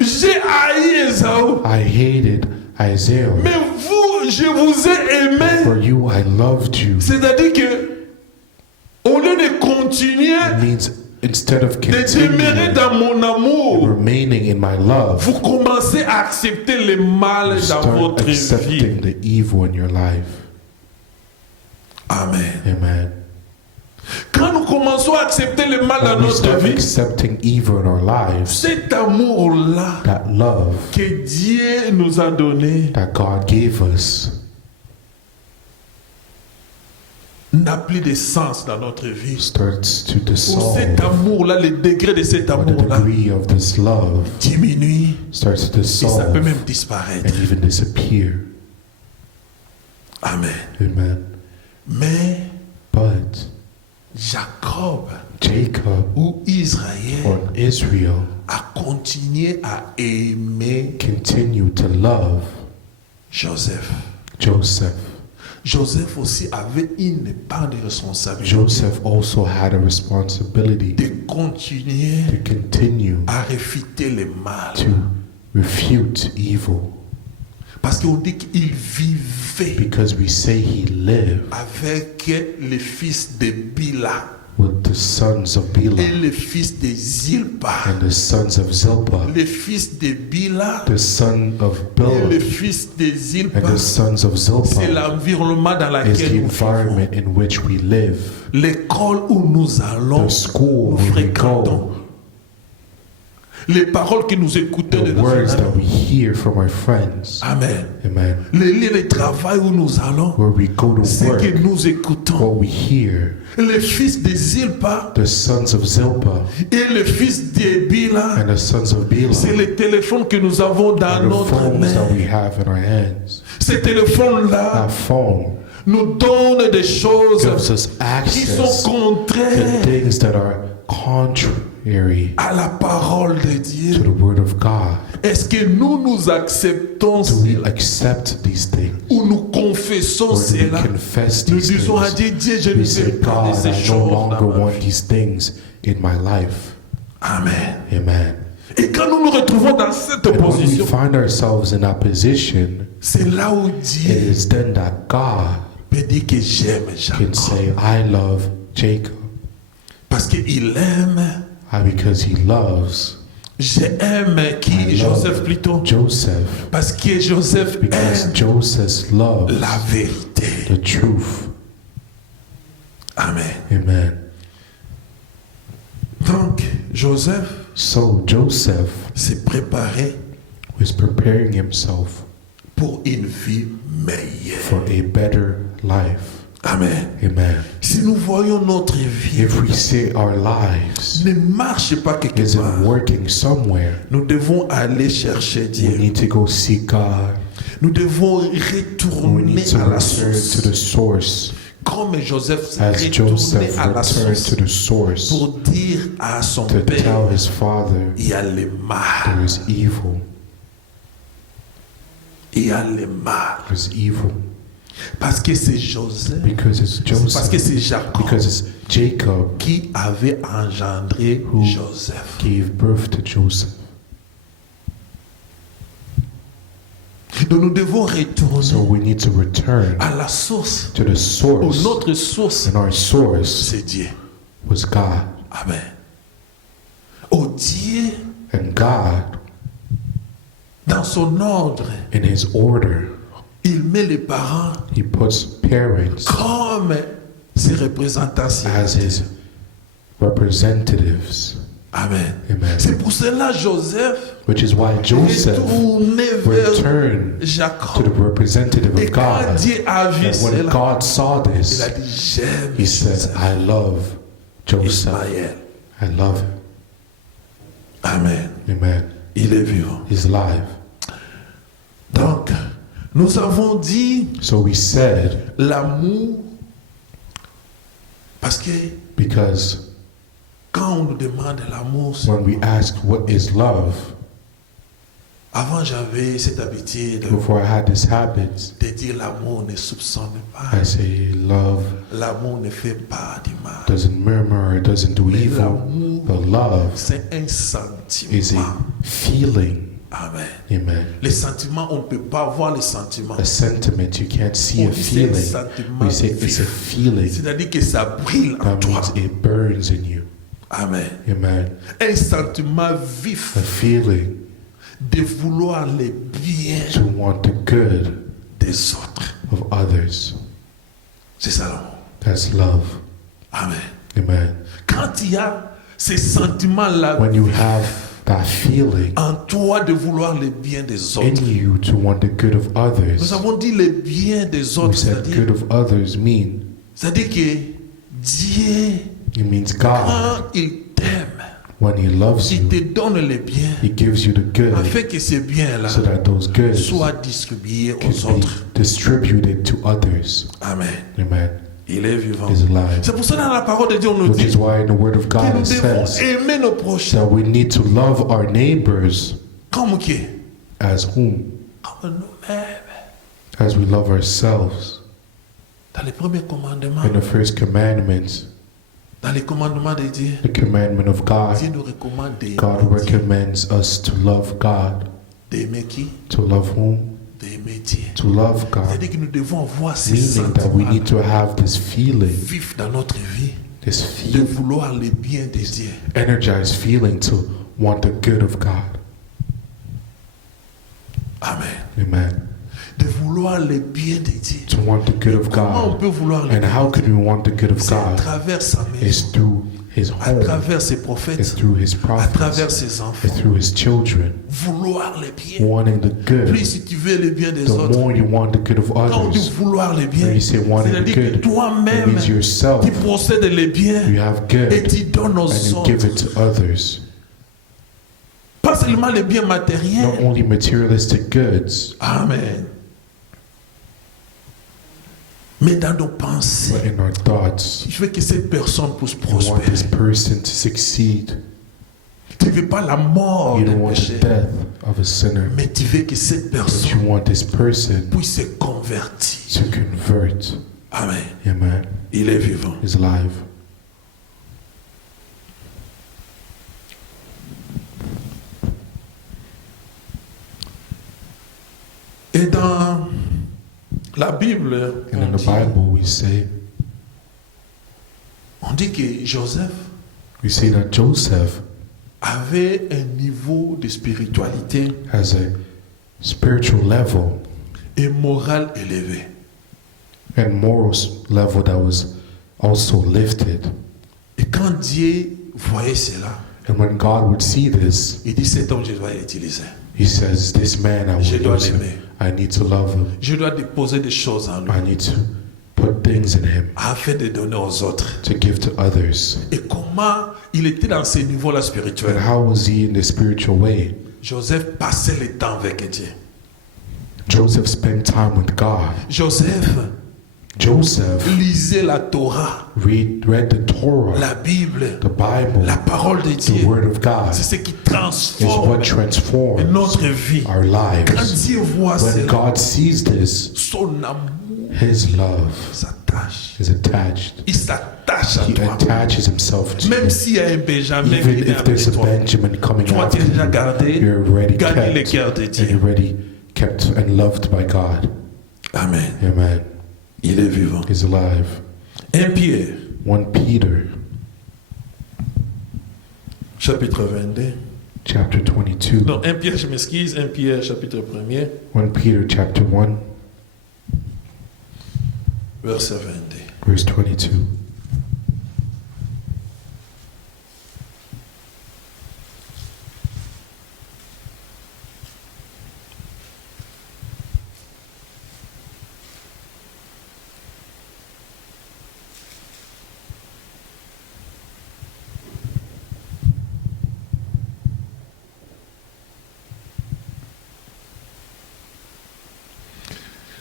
J'ai haï Ésaü. I hated Isaiah. Mais vous, je vous ai aimé. For you, I loved you. C'est-à-dire que, au lieu de continuer It means instead of de demeurer continuing dans mon amour, remaining in my love, vous commencez à accepter le mal you dans start votre vie. accepting the evil in your life. Amen. Amen. commençons à accepter le mal dans when we notre start vie, accepting evil in our lives, cet amour-là that love que Dieu nous a donné that God gave us n'a plus de sens dans notre vie. starts to Où dissolve. cet amour-là, le degré de cet Or the amour-là degree of this love diminue starts to et ça dissolve peut même disparaître. and even disappear. Amen. Amen. Mais But Jacob Jacob ou Israël or Israel a continué à aimer continued to love Joseph. Joseph. Joseph aussi avait une part de responsabilité Joseph also had a responsibility de continuer to continue à réfuter le mal. to refute evil, Parce qu'on dit qu'il vivait because we say he lived avec les fils de Bila with the sons of et Bela les fils de Zilpa. and the sons of Zilpah, Les fils de Bila the son of et les Bela fils de and Zilpa, the sons of c'est Zilpah l'environnement dans is the lequel nous vivons. environment in which we live, L'école où nous allons, the school nous where we fréquentons. go, Les paroles que nous écoutons de the nos words that amis. we hear from our friends. Amen. Amen. Les lieux de travail où nous allons, Where we go to ce work, que nous écoutons. what we hear, Les fils de Zilpa the sons of Zilpah et les fils de Bila, and the sons of Bela, c'est le téléphone que nous avons dans and the notre phones that main. we have in our hands. Ce téléphone-là That phone nous donne des choses gives us qui sont access to contraires things that are contrary à la parole de to Dieu. the word of God. Est-ce que nous acceptons Do we cela accept these things? ou nous confessons Or do we cela? confess Nous these disons à things? Dieu, Dieu, je ne We veux say, pas de God, ces I no choses longer dans ma want vie. these things in my life. Amen. Amen. Et quand nous nous retrouvons dans cette And when we position, find ourselves in that position, c'est là où it Dieu is then that God peut dire que j'aime can Jacob. say, I love Jacob. Parce qu'il aime, Because he loves j'aime I qui? love Joseph plutôt. Joseph. Parce que Joseph Because aime Joseph loves la vérité. the truth. Amen. Amen. Donc, Joseph So Joseph s'est préparé was preparing himself pour une vie meilleure. for a better life. Amen. Amen. Si nous voyons notre vie If we see our lives ne marche pas quelque isn't part, working somewhere, nous devons aller chercher we Dieu. need to go seek God. Nous devons We retourner need to à la return source. to the source, Comme Joseph s'est as retourné Joseph à la returned source to the source pour dire à son to père, tell his father il y a le mal, there is evil. il y a le mal. There's evil. Parce que c'est Joseph, Because it's parce que Joseph. c'est Jacob Because it's Jacob qui avait engendré Who Joseph. gave birth to Joseph. Donc nous devons So retourner we need to return à la source. to the Où source. notre source, And our source c'est Dieu. was God. Amen. Oh Dieu, And God, dans son ordre, in his order, il met les parents he puts parents comme ses représentants. as his representatives. Amen. Amen. C'est pour cela Joseph Which is why est Joseph tourné vers returned to Jacob. the representative Et of quand God. Dieu a vu And when cela, God saw il this, a dit j'aime he said, Joseph, I love Joseph. Ismaël. I love him. Amen. Amen. Il est vivant. He's alive. Donc, nous avons dit So we said, l'amour, parce que because quand on nous demande l'amour, when we ask what is love, avant j'avais cette habitude before I had this habit, de dire l'amour ne soupçonne pas, I say love l'amour ne fait pas du mal. doesn't murmur, it doesn't do Mais evil. l'amour, But love c'est un is sentiment. a feeling. Amen. Amen. Les sentiments, on ne peut pas voir les sentiments. A sentiment, you can't see On a dit c'est un feeling. sentiment We say it's a vif. feeling. C'est-à-dire que ça brille en That toi. means it burns in you. Amen. Amen. Un sentiment vif A feeling de vouloir le bien to want the good des autres. of others. C'est ça l'amour. That's love. Amen. Amen. Quand il y a ces sentiments-là When you have that feeling en toi de vouloir le bien des in autres. you to want the good of Nous others, avons dit le bien des we autres, said good of others c'est-à-dire que Dieu, it means God, quand il t'aime, when He loves il you, te donne le bien, He gives you the good afin que ces biens-là so that those goods soient distribués can aux be autres. distributed to others. Amen. Amen. Il est vivant. Is alive. C'est pour ça que dans la parole de Dieu, on nous Which dit is why in the Word of que God nous it devons says aimer nos prochains that we need to love our neighbors comme qui? as whom? Comme nous-mêmes. As we love ourselves. Dans les premiers commandements, In the first commandment, dans les commandements de Dieu, the commandment of God, Dieu nous recommande d'aimer God Dieu. recommends us to love God. D'aimer qui? To love whom? D'aimer Dieu. To love God. C'est-à-dire que nous devons avoir ces Meaning that we sentiments need to have this feeling, vifs dans notre vie, this de feel, vouloir le bien de Dieu. energized feeling to want the good of God. Amen. Amen. De vouloir le bien de Dieu. To want the good of Comment on God. peut vouloir le And bien how de can Dieu? we want the good of C'est à God? travers sa It's maison, through His à home, travers ses it's prophètes, through His à travers prophets, ses enfants. it's through His children. Vouloir le bien. Wanting the Plus good, si tu veux le bien des the autres, more you want the good of quand on dit others. vouloir le bien, When you say wanting the c'est-à-dire que good, it toi-même, means yourself, tu possèdes le bien you have et good, tu donnes aux and you give it autres. to others. Pas seulement le bien Not matériel. only materialistic goods, Amen. Mais dans nos pensées, but in our thoughts. tu veux que cette personne puisse You want this prospérer. person to succeed. Tu ne veux pas la mort You d'un don't want péché, the death of a sinner, mais tu veux que cette but you personne want this person puisse se convertir. to convert. Amen. Amen. Il est vivant. Is alive. Et dans la Bible, And in the Bible, on dit que Joseph we say that Joseph avait un niveau de spiritualité has a spiritual level et moral élevé. and moral level that was also lifted. Et quand Dieu voyait cela, And when God would see this, il dit cet homme, je dois l'utiliser. He says, "This man, I Je will dois use him. l'aimer. I need to love him. Je dois déposer des choses en lui I need to put things in him afin de donner aux autres. to give to others." Et comment il était dans ce niveau-là And spirituel? how was he in the spiritual way? Joseph passait le temps avec Dieu. Joseph spent time with God. Joseph Joseph lisait la Torah, read the Torah, la Bible, the Bible, la parole de the Dieu. Word of God C'est ce qui is transforme what transforms notre vie. our Quand lives. Dieu voit When cela, God sees this, son amour His love s'attache. is attached. Il s'attache à He toi. attaches himself to Même you. s'il y a un Benjamin qui Even vient if there's a après toi, Benjamin coming toi tu after es déjà you, gardé, you're already gagné le kept cœur de and Dieu. you're already kept and loved by God. Amen. Amen. Il est vivant. He's alive. 1 Pierre, 1 Peter chapitre 22. chapter 22. Non, 1 Pierre, je m'excuse, 1 Pierre, chapitre 1er, 1 Peter chapter 1, verset 22. verse 22.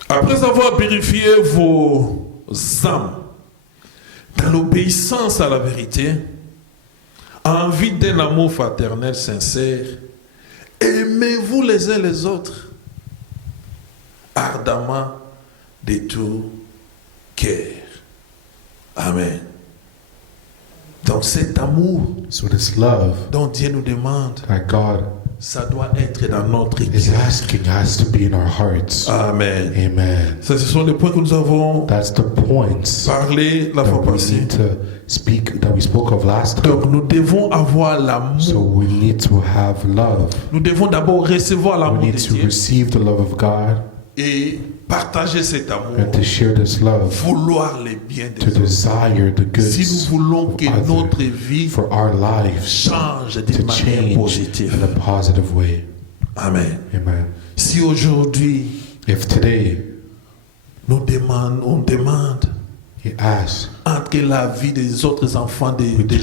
Après avoir purifié vos âmes dans l'obéissance à la vérité, en vue d'un amour fraternel sincère, aimez-vous les uns les autres ardemment de tout cœur. Amen. Donc cet amour So this love dont Dieu nous demande, that God ça doit être dans notre is cœur. asking has to be in our hearts. Amen. Amen. Ça, ce sont les points que nous avons That's the points parlé la fois that we passée. need to speak, that we spoke of last time. Donc nous devons avoir l'amour. So we need to have love. Nous devons d'abord recevoir We l'amour de need to Dieu. receive the love of God. et partager cet amour, and to share this love, vouloir les biens to des autres. desire the Si goods nous voulons of que others, notre vie for our lives change to d'une manière change positive. in a positive way. Amen. Amen. Si aujourd'hui If today on demande he asks entre la vie des autres enfants de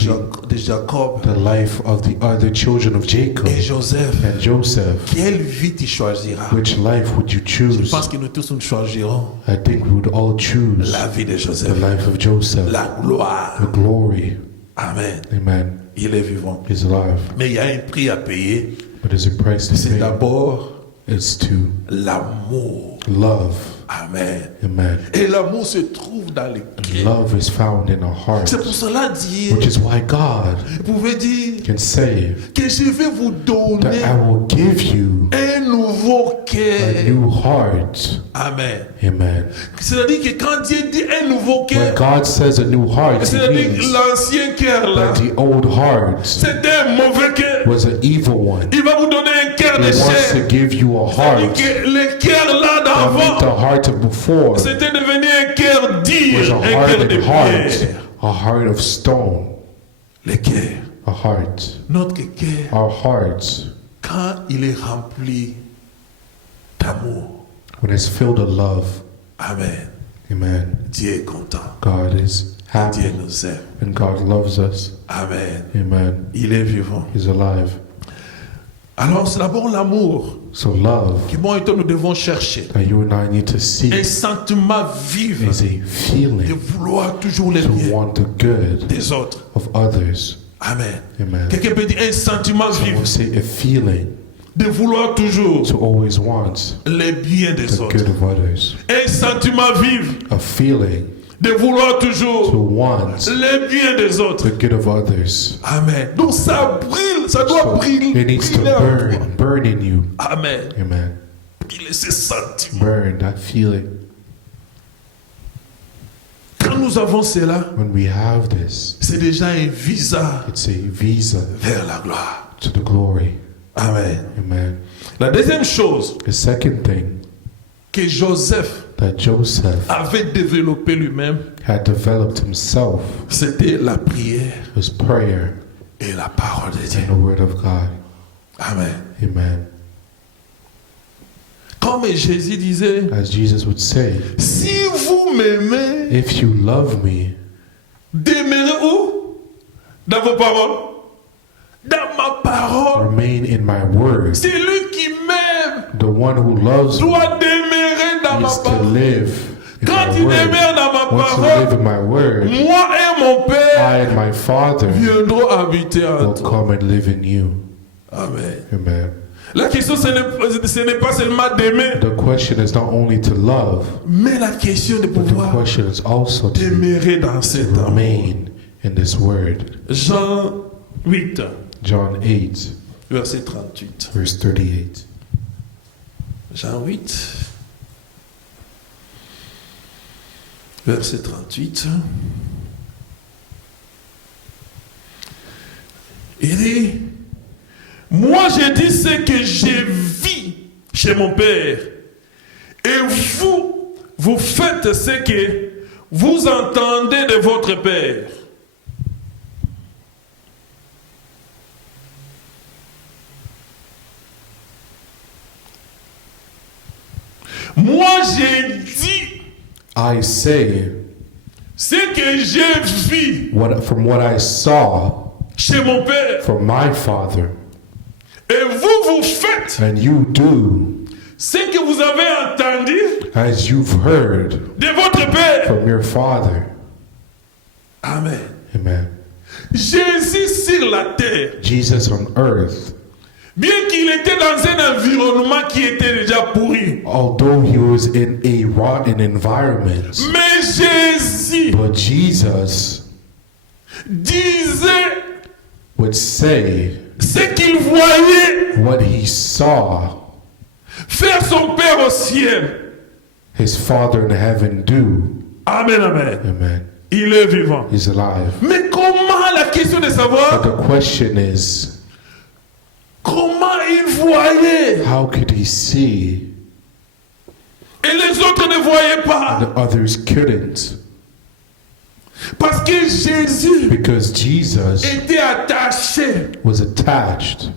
Jacob the life of the other children of Jacob et Joseph, and Joseph, quelle vie tu choisiras? which life would you Je choose? pense que nous tous nous choisirons I think we would all choose la vie de the Joseph, life of Joseph, la gloire. the glory. Amen. Amen. Il est vivant. He's alive. Mais il y a un prix à payer. But there's a price to C'est pay. d'abord It's to l'amour. love. Amen. Amen. Et l'amour se trouve dans les cœurs. Love is found in our hearts, C'est pour cela dire, which is why God vous pouvez dire can say que je vais vous that donner I will give you un nouveau a cœur. new heart. Amen. Amen. C'est-à-dire que quand Dieu dit un nouveau When cœur, God says a new heart, he c'est-à-dire means l'ancien cœur là, that the old heart c'était un mauvais cœur. was an evil one. Il va vous donner un cœur de He wants to chair. give you a C'est-à-dire heart que le cœur là that meant the d'avant, heart of before c'était devenu un cœur was dur, a un cœur de hardened heart, pierre. a heart of stone, Le cœur, a heart. notre cœur, Our hearts, quand il est rempli d'amour, when it's filled with love, amen, amen, Dieu est content. God is Dieu happy nous aime. and God loves us. Amen. Amen. Il est vivant. He's alive. Alors c'est d'abord l'amour So love que moi et toi nous devons chercher. that you and I need to Un seek sentiment vif is a de feeling vouloir toujours les to biens want the good des autres. of others. Amen. Amen. Quelqu'un peut dire un sentiment I will vif say a feeling de vouloir toujours to always want les biens des the autres. good of others. Un sentiment vif A feeling de vouloir to toujours want les biens des autres. the good of others. Amen. Donc ça brille, ça doit So briller. it needs to briller en toi. burn in you. Amen. Amen. Il est ce sentiment. Burn that feeling. Quand nous avons cela, When we have this, c'est déjà un visa it's a visa vers la gloire. to the glory. Amen. Amen. La deuxième chose The second thing que Joseph that Joseph avait développé lui-même, had developed himself c'était la prière was prayer et la parole de Dieu. and the word of God. Amen. Amen. Comme Jésus disait, As Jesus would say, si vous m'aimez, if you love me, demeurez où? Dans vos paroles. Dans ma parole. remain in my word. Celui qui m'aime The one who loves me doit demeurer dans ma needs to parole. live in Quand my il word. demeure dans ma Once you parole, live in my word, moi et mon Père I and my Father viendront habiter en will toi. come and live in you. Amen. Amen. La question, ce n'est pas seulement d'aimer, The question is not only to love, mais la question de but the pouvoir question is also to demeurer dans cet amour. remain in this word. Jean 8, John 8, verset 38. verse 38. Jean 8, verset 38. Il dit, moi j'ai dit ce que j'ai vu chez mon Père, et vous, vous faites ce que vous entendez de votre Père. Moi j'ai dit I say ce que j'ai vu from what I saw chez mon Père, from my Father, et vous, vous faites and you do ce que vous avez entendu as you've heard de votre Père. from your Father. Amen. Amen. Jésus sur la terre, Jesus on earth, bien qu'il était dans un environnement qui était déjà pourri, although he was in a rotten environment, mais Jésus but Jesus disait would say ce qu'il voyait what he saw faire son Père au ciel. his Father in heaven do. Amen, amen. Amen. Il est vivant. He's alive. Mais comment, la question de But savoir, the question is, comment il voyait? how could he see? Et les autres ne voyaient pas. and the others couldn't. Parce que Jésus Because Jesus était attaché was attached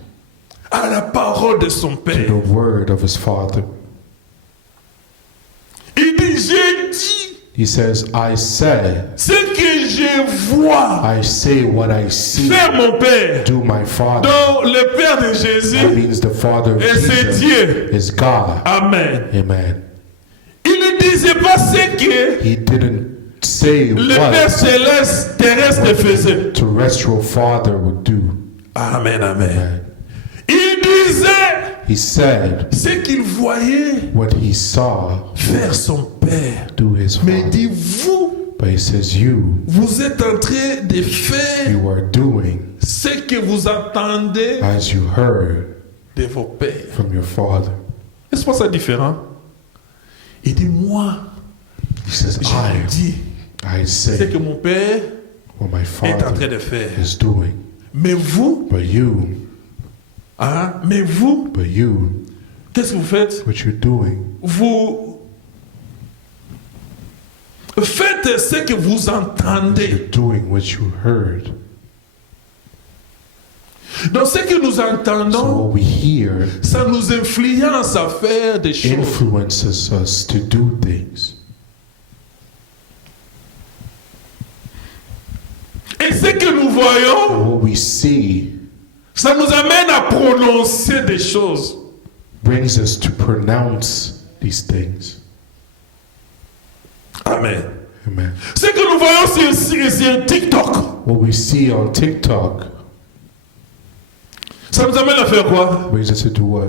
à la parole de son to Père. the word of his Father. Il dit, j'ai dit He says, I say je vois I say what I see, faire mon Père. do my Father. Donc le Père de That Jésus, means the Father of et c'est Jesus Dieu. is God. Amen. Amen. Il ne disait pas ce que He didn't say le Père what céleste terrestre faisait. terrestrial Father would do. Amen, amen. Amen. Il disait He said ce qu'il voyait what he saw faire son Père. do his Mais Father. dit, vous, But he says, vous êtes en train de faire you are doing ce que vous attendez as you heard de vos pères. from your Father. Est-ce pas ça différent? Il dit, moi, He says, je vous dis I ce say que mon Père what my est en train Father de faire. is doing. Mais vous, But you, qu'est-ce que vous faites? what you're doing, Vous faites ce que vous entendez. you're doing what you heard. Donc ce que nous So entendons, what we hear ça nous influence à faire des choses. influences us to do things. Et ce que nous voyons, And what we see ça nous amène à prononcer des choses. brings us to pronounce these things. Amen. Amen. Ce que nous voyons sur TikTok, What we see on TikTok ça nous amène à faire quoi? brings us to do what?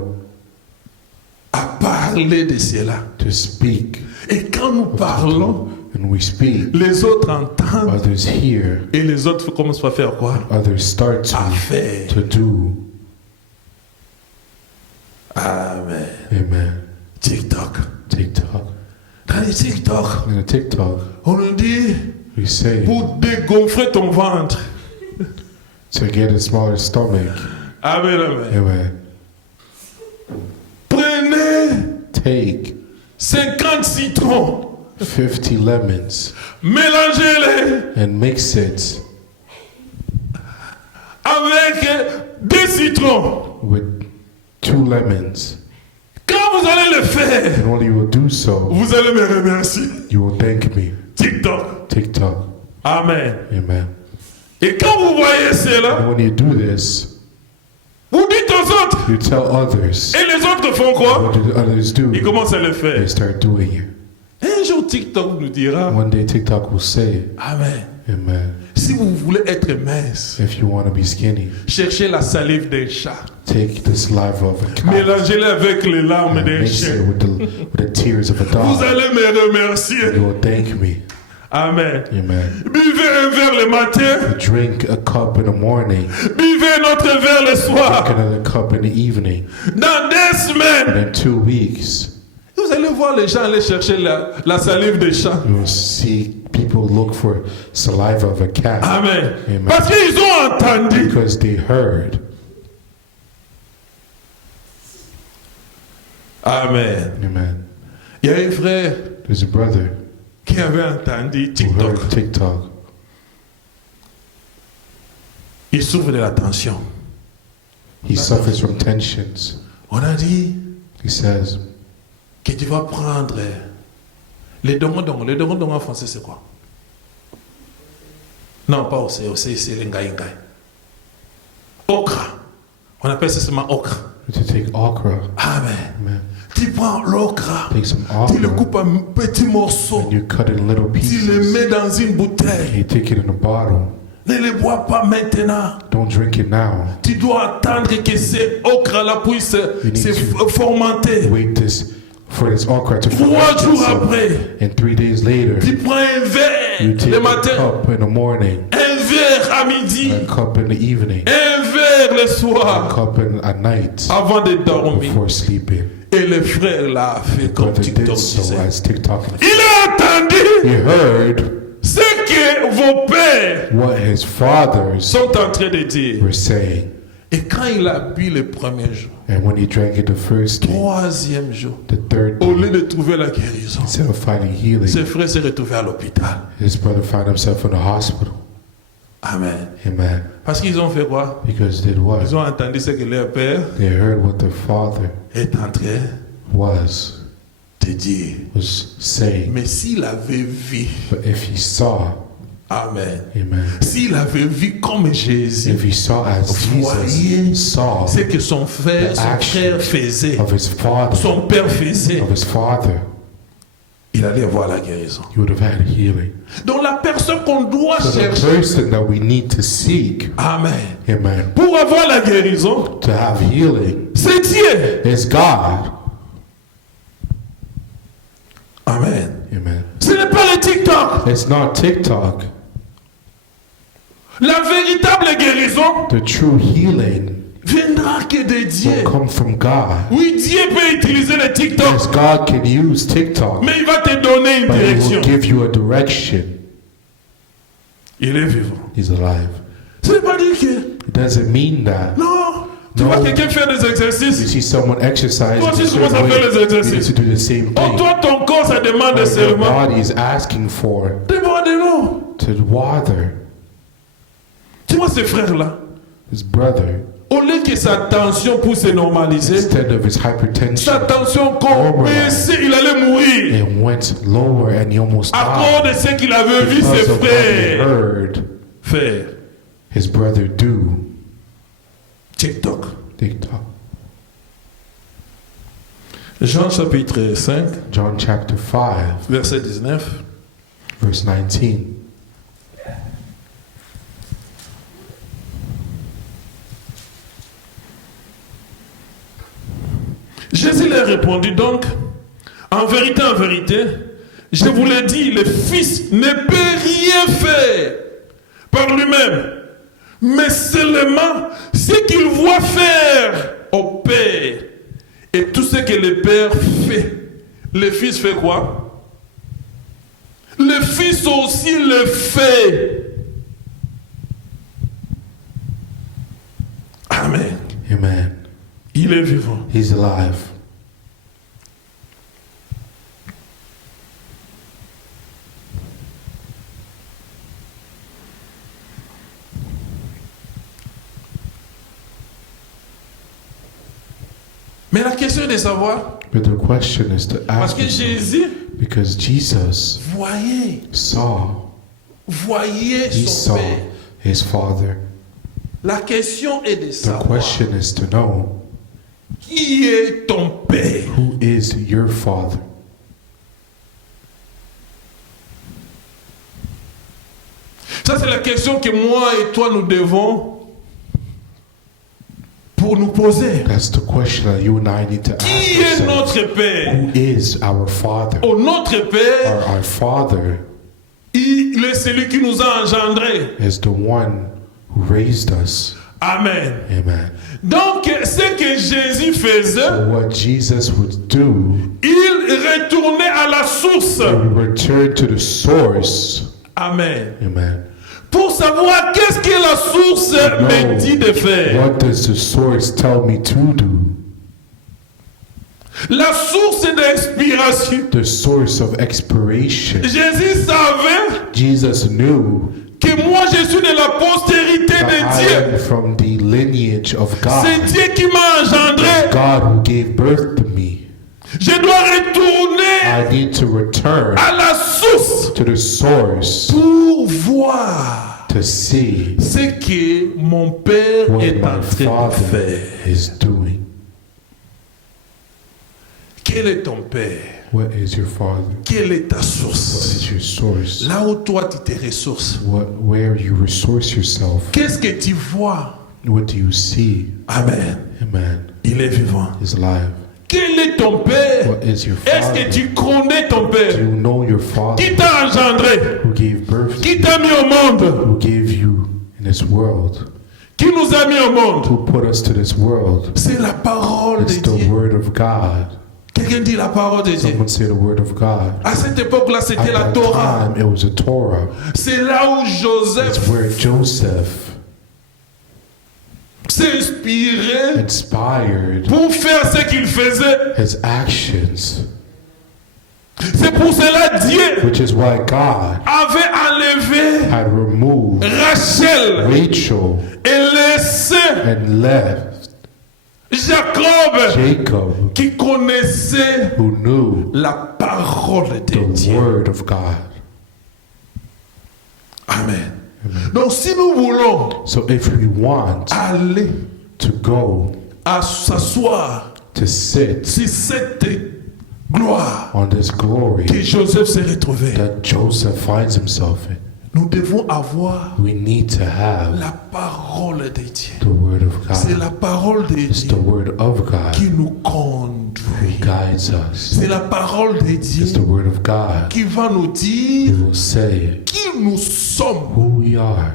À parler de cela. To speak. Et quand nous parlons, And we speak. les autres entendent Others hear. et les autres commencent à faire quoi? Others start À faire. to do. Amen. Amen. TikTok. TikTok. Dans les TikTok, In a TikTok, on nous dit we say pour dégonfler ton ventre. to get a smaller stomach. Amen, amen. Amen. Prenez Take 50 citrons, 50 lemons mélangez-les and mix it avec 2 citrons. with 2 lemons. Quand vous allez le faire, And when you will do so, vous allez me remercier. you will thank me. TikTok. TikTok. Amen. Amen. Et quand vous voyez cela, And when you do this, vous dites aux autres. you tell others. Et les autres font quoi? What do the others do? Ils commencent à le They faire. start doing it. Un jour, TikTok nous dira, One day TikTok will say, Amen. Amen. Si vous voulez être mince, If you want to be skinny, cherchez la salive d'un chat. take the saliva of a cat Mélangez-les avec les larmes and d'un mix it chien. with the tears of a Vous dog. allez me remercier. You will thank me. Amen. Amen. Buvez un verre le matin. Drink a cup in the morning, Buvez un autre verre le drink soir. another cup in the evening. Dans 2 semaines, And in 2 weeks, vous allez voir les gens aller chercher la salive des chats. you will see people look for saliva of a cat Amen. Amen. Parce qu'ils ont entendu. because they heard. Amen. Amen. Il y a un frère There's a brother qui avait entendu who TikTok. heard TikTok. Il souffre de la tension. He suffers from tensions. On a dit He says, que tu vas prendre les dongondongo. Les dongondongo en français, c'est quoi? Non, pas aussi, c'est les ngai. Okra. On appelle ça seulement okra. to take okra. Amen. Amen. Tu prends l'okra, Take some tu le okra coupes en petits morceaux, and you cut it in little tu le pieces. mets dans une bouteille. You take it in a bottle. Ne le bois pas maintenant. Don't drink it now. Tu dois attendre que ces okra-là puissent need se to fermenter. Wait for this okra to 3 ferment jours itself. après, And 3 days later, tu prends un you verre take le a matin, cup in the morning, un verre à midi, a cup in the evening, un verre le a soir, cup at night avant de dormir. before sleeping. Et le frère l'a fait comme Brother did TikTok so disait. as TikTok. Il a entendu He heard ce que vos pères what his fathers sont en train de dire. were saying. Et quand il a bu le premier jour, And when he drank it the first day, troisième jour, the third au day, lieu de trouver la guérison, instead of finding healing, ses frères s'est retrouvé à l'hôpital. his brother found himself in the hospital. Amen. Amen. Parce qu'ils ont fait quoi? Because they did what? Ils ont entendu ce que leur père They heard what their father est en train was de dire. saying. Mais s'il avait vu, But if he saw, Amen. amen, S'il avait vu comme Jésus, if he saw as voyez Jesus saw ce que son frère faisait, of his father, son père faisait, of his father, il allait avoir la guérison. he would have had healing. Donc la personne qu'on doit So the chercher, person that we need to seek, Amen, amen, pour avoir la guérison, to have healing c'est Dieu. is God. Amen. Amen. Ce n'est pas le TikTok. It's not TikTok. La véritable guérison The true healing viendra que de will Dieu. come from God. Oui, Dieu peut utiliser le TikTok, Yes, God can use TikTok, mais il va te donner une but He direction. will give you a direction. Il est vivant. He's alive. Ce n'est pas dire que, It doesn't mean that. non, tu No. vois quelqu'un faire des You exercices. see someone exercise Toi in aussi, a tu commences à certain faire les way, exercices. you need to do the same Oh, thing. toi, ton corps, ça demande What your seulement body is asking for de de l'eau. to water Tu vois ce frère-là, his brother au lieu que sa tension puisse se normaliser, instead of his sa hypertension. tension baissait, il allait mourir. It went lower and he almost À died cause de ce qu'il avait vu ses because of what he frères heard faire. his brother do. TikTok. TikTok. Jean chapitre 5, John chapter 5, verset 19. verse 19. Jésus leur répondit donc, en vérité, je vous l'ai dit, le Fils ne peut rien faire par lui-même, mais seulement ce qu'il voit faire au Père. Et tout ce que le Père fait, le Fils fait quoi? Le Fils aussi le fait. Amen. Amen. Il est vivant. He's alive. Mais la question est de savoir, But the question is to parce ask que yourself, Jésus because Jesus voyait he son saw Père. his father. La question est de The savoir, question is to know, qui est ton Père? who is your father? Ça, c'est la question que moi et toi, nous devons pour nous poser. That's the question that you and I need to ask Qui est ourselves. notre Père? Who is our father? Oh, notre Père, Our father il est celui qui nous a engendrés. is the one who raised us. Amen. Amen. Donc, ce que Jésus faisait, So what Jesus would do, il retournait à la source. he would return to the source. Amen. Amen. Pour savoir qu'est-ce que la source me dit de faire. What does the source tell me to do? La source d'inspiration. The source of expiration. Jésus savait Jesus knew que moi je suis de la postérité that de I Dieu. am from the lineage of C'est God. Dieu qui m'a engendré. God who gave birth to me. Je dois retourner I need to return à la source to the source pour voir to see ce que mon Père what est my en train de Father faire. is doing. Quel est ton Père? What is your Father? Quelle est ta What source? is your source? Là où toi tu te ressources. Where you resource yourself? Qu'est-ce que tu vois? What do you see? Amen. Amen. Il est vivant. Is alive. Quel est ton Père? What is your Est-ce Father? que tu connais ton Do Père? you know your Father Qui t'a engendré? who gave birth to Qui you, t'a mis au monde? who gave you in this world, Qui nous a mis au monde? who put us to this world? C'est la parole de It's the Dieu. Word of God. Quelqu'un dit la parole de Dieu. Someone say the Word of God. À cette époque-là, At c'était la that Torah. time, it was a Torah. C'est là où It's Joseph, where Joseph, s'inspirait inspired pour faire ce qu'il faisait. his actions, C'est pour cela Dieu which is why God avait enlevé had removed Rachel Rachel et laissé and left Jacob Jacob, qui connaissait who knew la parole de the Dieu. word of God. Amen. Donc si nous voulons So if we want aller to go à s'asseoir to sit sur cette gloire on this glory que Joseph s'est retrouvé, that Joseph finds himself in, nous devons avoir we need to have la parole de Dieu. the word of C'est God. la parole de It's the Dieu word of God qui nous who conduit. guides us. C'est la parole de Dieu It's the word of God qui va nous who dire will say qui nous sommes. who we are.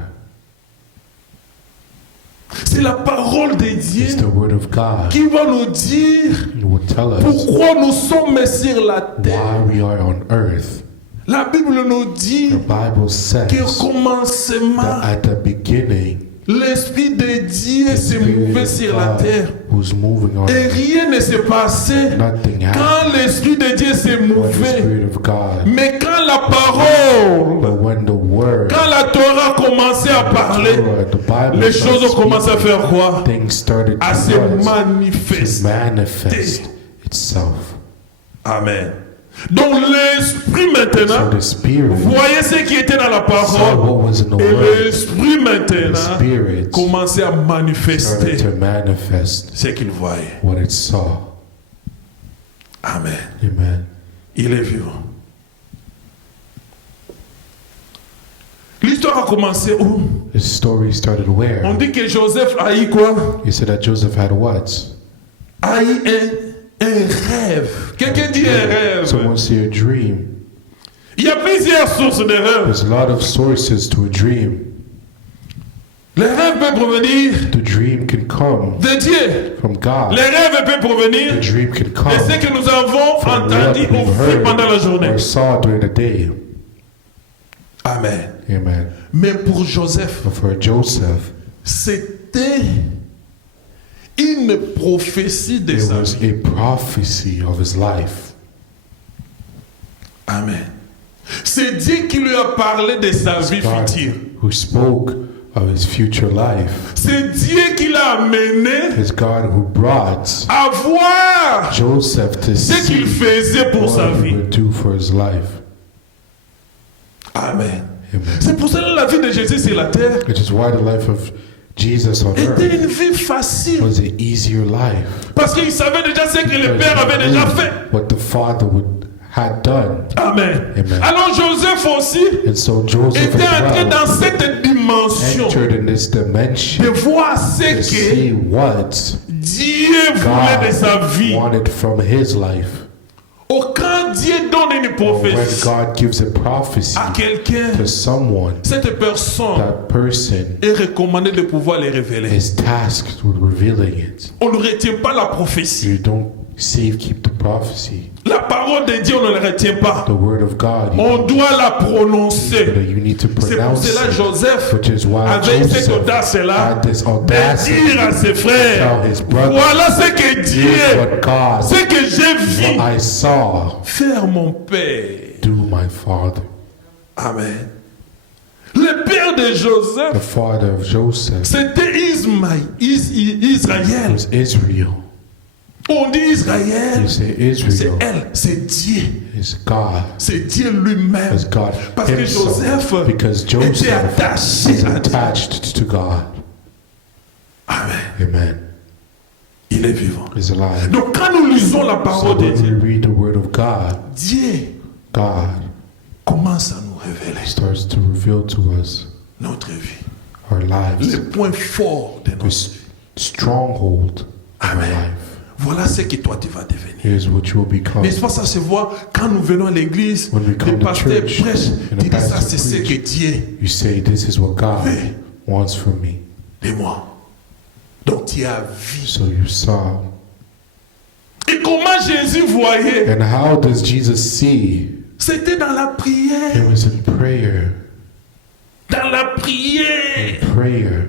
C'est la parole de It's Dieu the word of God qui va nous dire who will tell us pourquoi nous sommes sur la terre. why we are on earth. La Bible nous dit The Bible says qu'au commencement, that at the beginning, l'Esprit de Dieu the se Spirit mouvait of sur la God terre. was moving on. Et rien ne s'est passé Nothing happened quand l'Esprit de Dieu s'est when the mouvé. Spirit of God. Mais quand la parole, But when the word, quand la Torah commençait à parler, the Bible les started choses ont commencé à speaking, faire quoi? things started À se to rise, to manifester. manifest itself. Amen. Donc l'Esprit So maintenant, the Spirit voyez ce qui était dans la saw parole. what was in the Et word. l'Esprit The maintenant Spirit commençait à started manifester to manifest ce qu'il voyait. what it saw. Amen. Amen. Il est vivant. L'histoire a commencé où? The story started On where? dit que Joseph a eu quoi? You said that Joseph had what? A eu un rêve. Quelqu'un dit un rêve. Someone say a dream. Il y a plusieurs sources de rêves. There's a lot of sources to a dream. Les rêves peuvent provenir The dream can come de Dieu. from God. Les rêves peuvent The provenir dream can de come ce que nous avons from what entendu we've ou vu heard pendant la journée. or saw during the day. Amen. Amen. Mais pour Joseph, But for Joseph, c'était une prophétie de it sa was vie. a prophecy of his life. Amen. C'est Dieu qui lui a parlé de sa vie God future. who spoke of his future life. C'est Dieu qui l'a amené It's God who brought à voir Joseph to ce qu'il see faisait pour sa what he vie. would do for his life. Amen. Amen. C'est pour cela que la vie de Jésus sur la terre Which is why the life of Jesus on était earth une vie facile. was an easier life. Parce qu'il savait déjà ce que le Père avait Because he déjà knew fait. what the Father had done. Amen. Amen. Alors Joseph aussi And so Joseph était entré as dans well cette dimension entered in this de dimension voir ce to que see what Dieu voulait de sa God vie. wanted from his life. Oh, quand Dieu donne une Or when prophétie God gives a prophecy à quelqu'un, to someone, cette personne that person est recommandée de pouvoir les révéler. is tasked with revealing it. On ne retient pas la prophétie. You don't keep the prophecy. La parole de Dieu, on ne la retient pas. The word of God, On doit la prononcer. you need to C'est pour pronounce cela que it. Joseph Which is why avait cette Joseph audace-là had this de audacity dire à ses frères, tell his brothers, voilà ce que "Here's Dieu, what God, ce que j'ai vu what I saw, faire mon Père. do my father." Amen. Le père de The Joseph, father of Joseph c'était was Israël. Israel. On dit Israël, You say c'est Israel elle, c'est Dieu. is God, C'est Dieu lui-même. is God Parce que himself, Joseph because était Joseph attaché is à Dieu. attached to God. Amen. Amen. Il est vivant. Is alive. Donc quand nous lisons la So parole de when we Dieu, read the word of God, Dieu God commence à nous révéler starts to reveal to us notre vie. our lives, Les points forts de notre the vie. stronghold of our Amen. life. Voilà ce que toi tu vas devenir. Here's what you will become. N'est-ce pas, ça se voit quand nous venons à l'église, When we les come to pasteurs church, prêchent, and the ils disent ça, pastor c'est ce preach. que Dieu You say, "This is what God Oui. wants from me." de moi. Donc tu as vu. So you saw. Et comment Jésus voyait? And how does Jesus see? C'était dans la prière. It was in prayer. Dans la prière. Prayer.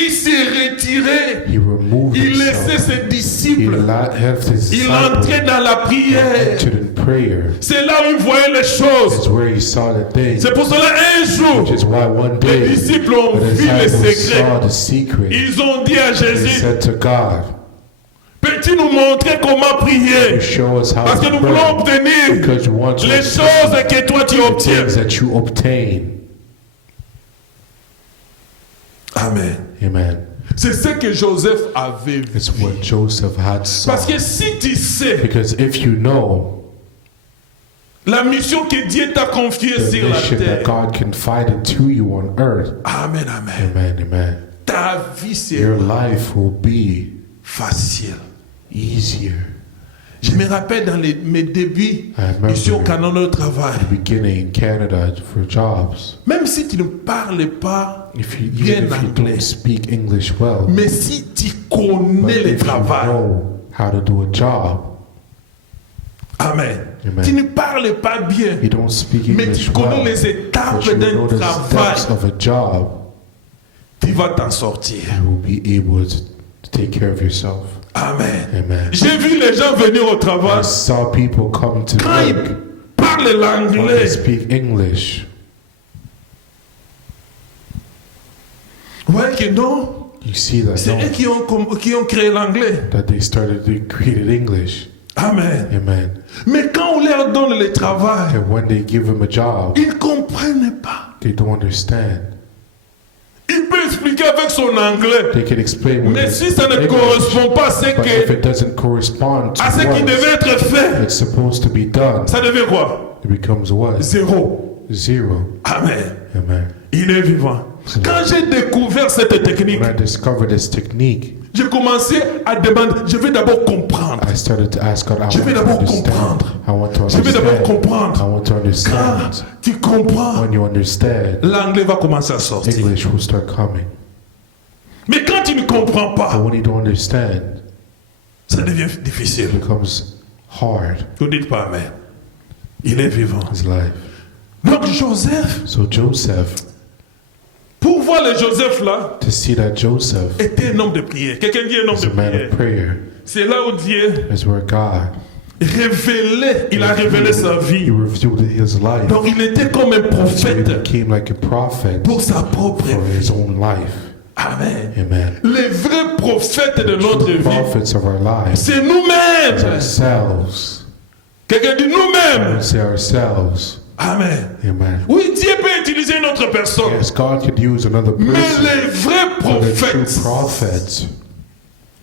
Il s'est retiré. He removed Il laissait himself. ses He disciples. left his Il disciples entrait dans la prière. entered in prayer. C'est là où il voyait les choses. It's where he saw the things. C'est pour cela un Which jour, is why one les day disciples ont the vu les disciples secrets. saw the secret. Ils ont dit à They Jésus, said to God, peux-tu nous montrer comment prier? "You show us how Parce que to nous voulons pray, obtenir because you want to les obtain choses que toi tu the obtiens. things that you obtain." Amen. Amen. C'est ce que Joseph avait vu. It's what Joseph had saw. Parce que si tu sais Because if you know la mission que Dieu t'a confiée the sur la mission that terre, God confided to you on earth, Amen, Amen. amen, amen, Ta vie your sera life will be facile. easier. Je me rappelle dans mes débuts I remember ici au Canada de travail, at the beginning in Canada for jobs. même si tu ne parles pas Even bien if you anglais, don't speak English well, mais si tu but connais le if you travail, know how to do a job, Amen. Amen. Tu ne parles pas bien, you don't speak mais English tu connais well, les étapes but you d'un know the travail, steps of a job, tu vas t'en sortir. you will be able to take care of yourself. Amen. Amen. J'ai vu les gens venir au I travail, saw people come to quand ils work parlent when they l'anglais, speak English. vous voyez que non, You see that, c'est eux no? qui ont créé l'anglais. That they created English. Amen. Amen. Mais quand on leur donne le travail, And when they give them a job, ils ne comprennent pas. they don't understand. Il peut expliquer avec son anglais, They can explain what mais it's si ça ne English, correspond pas à ce but if que it doesn't correspond to à ce qui what devait être fait, it's supposed to be done, ça devient quoi? it becomes what? Zéro. Zero. Amen. Amen. Il est vivant. Quand j'ai découvert cette technique, When I discovered this technique, j'ai commencé à demander, je vais d'abord comprendre. I started to ask God, I Je vais want to d'abord understand. comprendre. I want to Je vais d'abord understand. I comprendre. want to Quand understand. tu comprends, When you understand, l'anglais va commencer à sortir. English will start coming. Mais quand tu ne comprends But pas, when you don't understand, ça devient it difficile. becomes hard. Vous dites pas Amen. Il est vivant. His life. Donc Joseph, So Joseph, pour voir le Joseph là, to see that Joseph était un homme de prière. Quelqu'un dit un homme is de a man prière. of prayer, C'est là où Dieu is where God il a révélé sa He vie. revealed his life. Donc il était comme un So he prophète became like a prophet pour sa propre for his vie. own life. Amen. Amen. Les vrais prophètes de notre True vie, prophets of our lives, c'est nous-mêmes. ourselves. Quelqu'un dit I nous-mêmes. would say ourselves. Amen. Amen. Oui, Dieu peut utiliser une autre personne. Yes, God could use another Mais person, les vrais but the true prophètes prophets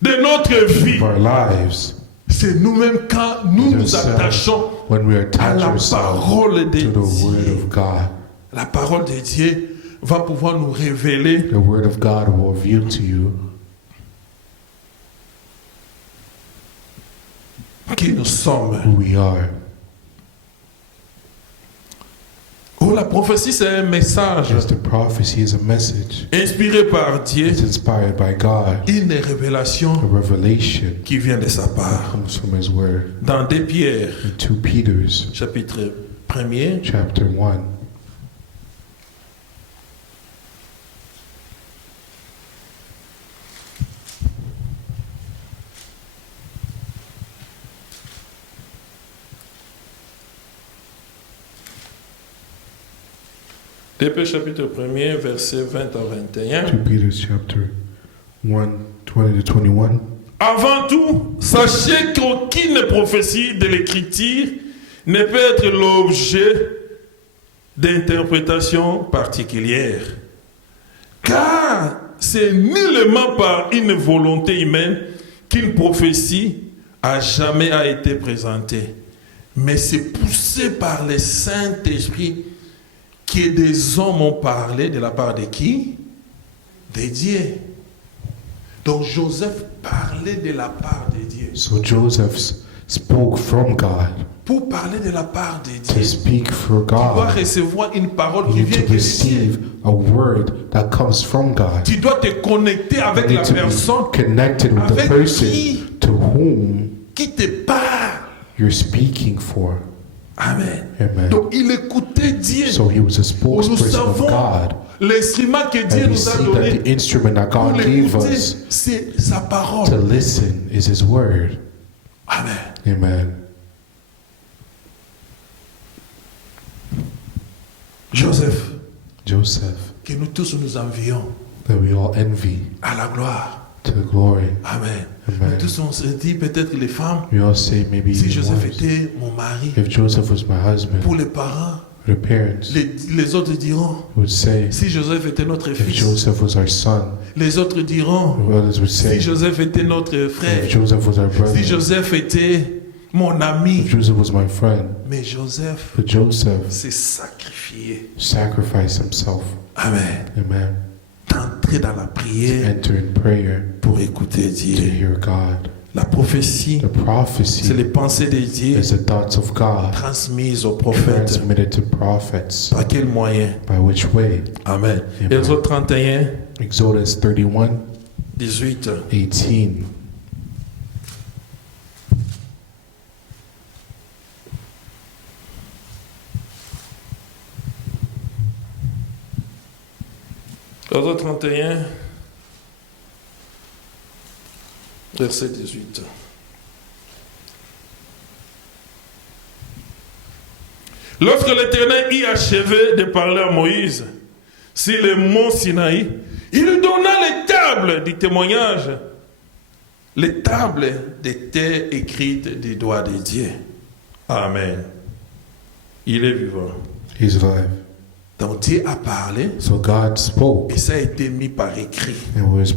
de notre vie, of our lives, c'est nous-mêmes quand nous nous ourselves, attachons when we à attach la ourselves parole de to the Word Dieu. of God. La parole de Dieu va pouvoir nous révéler The Word of God will reveal to you qui nous sommes. who we are. Oh, la prophétie, c'est un message Yes, the prophecy is a message. inspiré par Dieu, It's inspired by God, une révélation a revelation qui vient de sa that part. comes from His Word. Dans 2 Pierre, In 2 Peter's chapitre 1er, chapter 1, chapitre 1er, verset 20 à 21. 2 Peter's chapter 1, 20 to 21. Avant tout, sachez qu'aucune prophétie de l'Écriture ne peut être l'objet d'interprétation particulière. Car c'est nullement par une volonté humaine qu'une prophétie a jamais été présentée. Mais c'est poussé par le Saint-Esprit que des hommes ont parlé de la part de qui? De Dieu. Donc Joseph parlait de la part de Dieu. So Joseph spoke from God. Pour parler de la part de To Dieu, speak for tu dois God, recevoir une parole you qui need vient to de receive Dieu. a word that comes from God. Tu dois te connecter You avec need la to be personne connected with the avec person qui- to whom qui te parle. you're speaking for. Amen. Amen. Donc il écoutait Dieu. So he was a Nous spokesperson of savons God. L'instrument que Dieu And we nous a see that donné the instrument that pour God gave l'écouter, us c'est sa to parole. listen is His Word. Amen. Amen. Joseph, Joseph, que nous tous nous envions that we all envy à la gloire. to the glory. Amen. Amen. Nous tous on se dit peut-être les femmes, We all say maybe si even Joseph worse. était mon mari, If Joseph was my husband, pour les parents, the parents les autres diront, would say, si Joseph était notre if fils, Joseph was our son, les autres diront, the others would si say, Joseph était notre frère, if Joseph was our brother, si Joseph était mon ami. if Joseph was my friend. Mais Joseph But Joseph s'est sacrifié. sacrificed himself. Amen. Amen. D'entrer dans la To prière enter in prayer pour écouter to Dieu. hear God. La prophétie, The c'est prophecy les pensées de Dieu is the thoughts of God transmises aux prophètes. transmitted to prophets. Par quel moyen? By which way? Amen. Amen. Exode 31, Exodus 31, 18. 18. Exode 31, verset 18. Lorsque l'Éternel y achevait de parler à Moïse sur le mont Sinaï, il lui donna les tables du témoignage. Les tables étaient écrites du doigt de Dieu. Amen. Il est vivant. He's alive. Donc Dieu a parlé So God spoke et ça a été mis par écrit. and was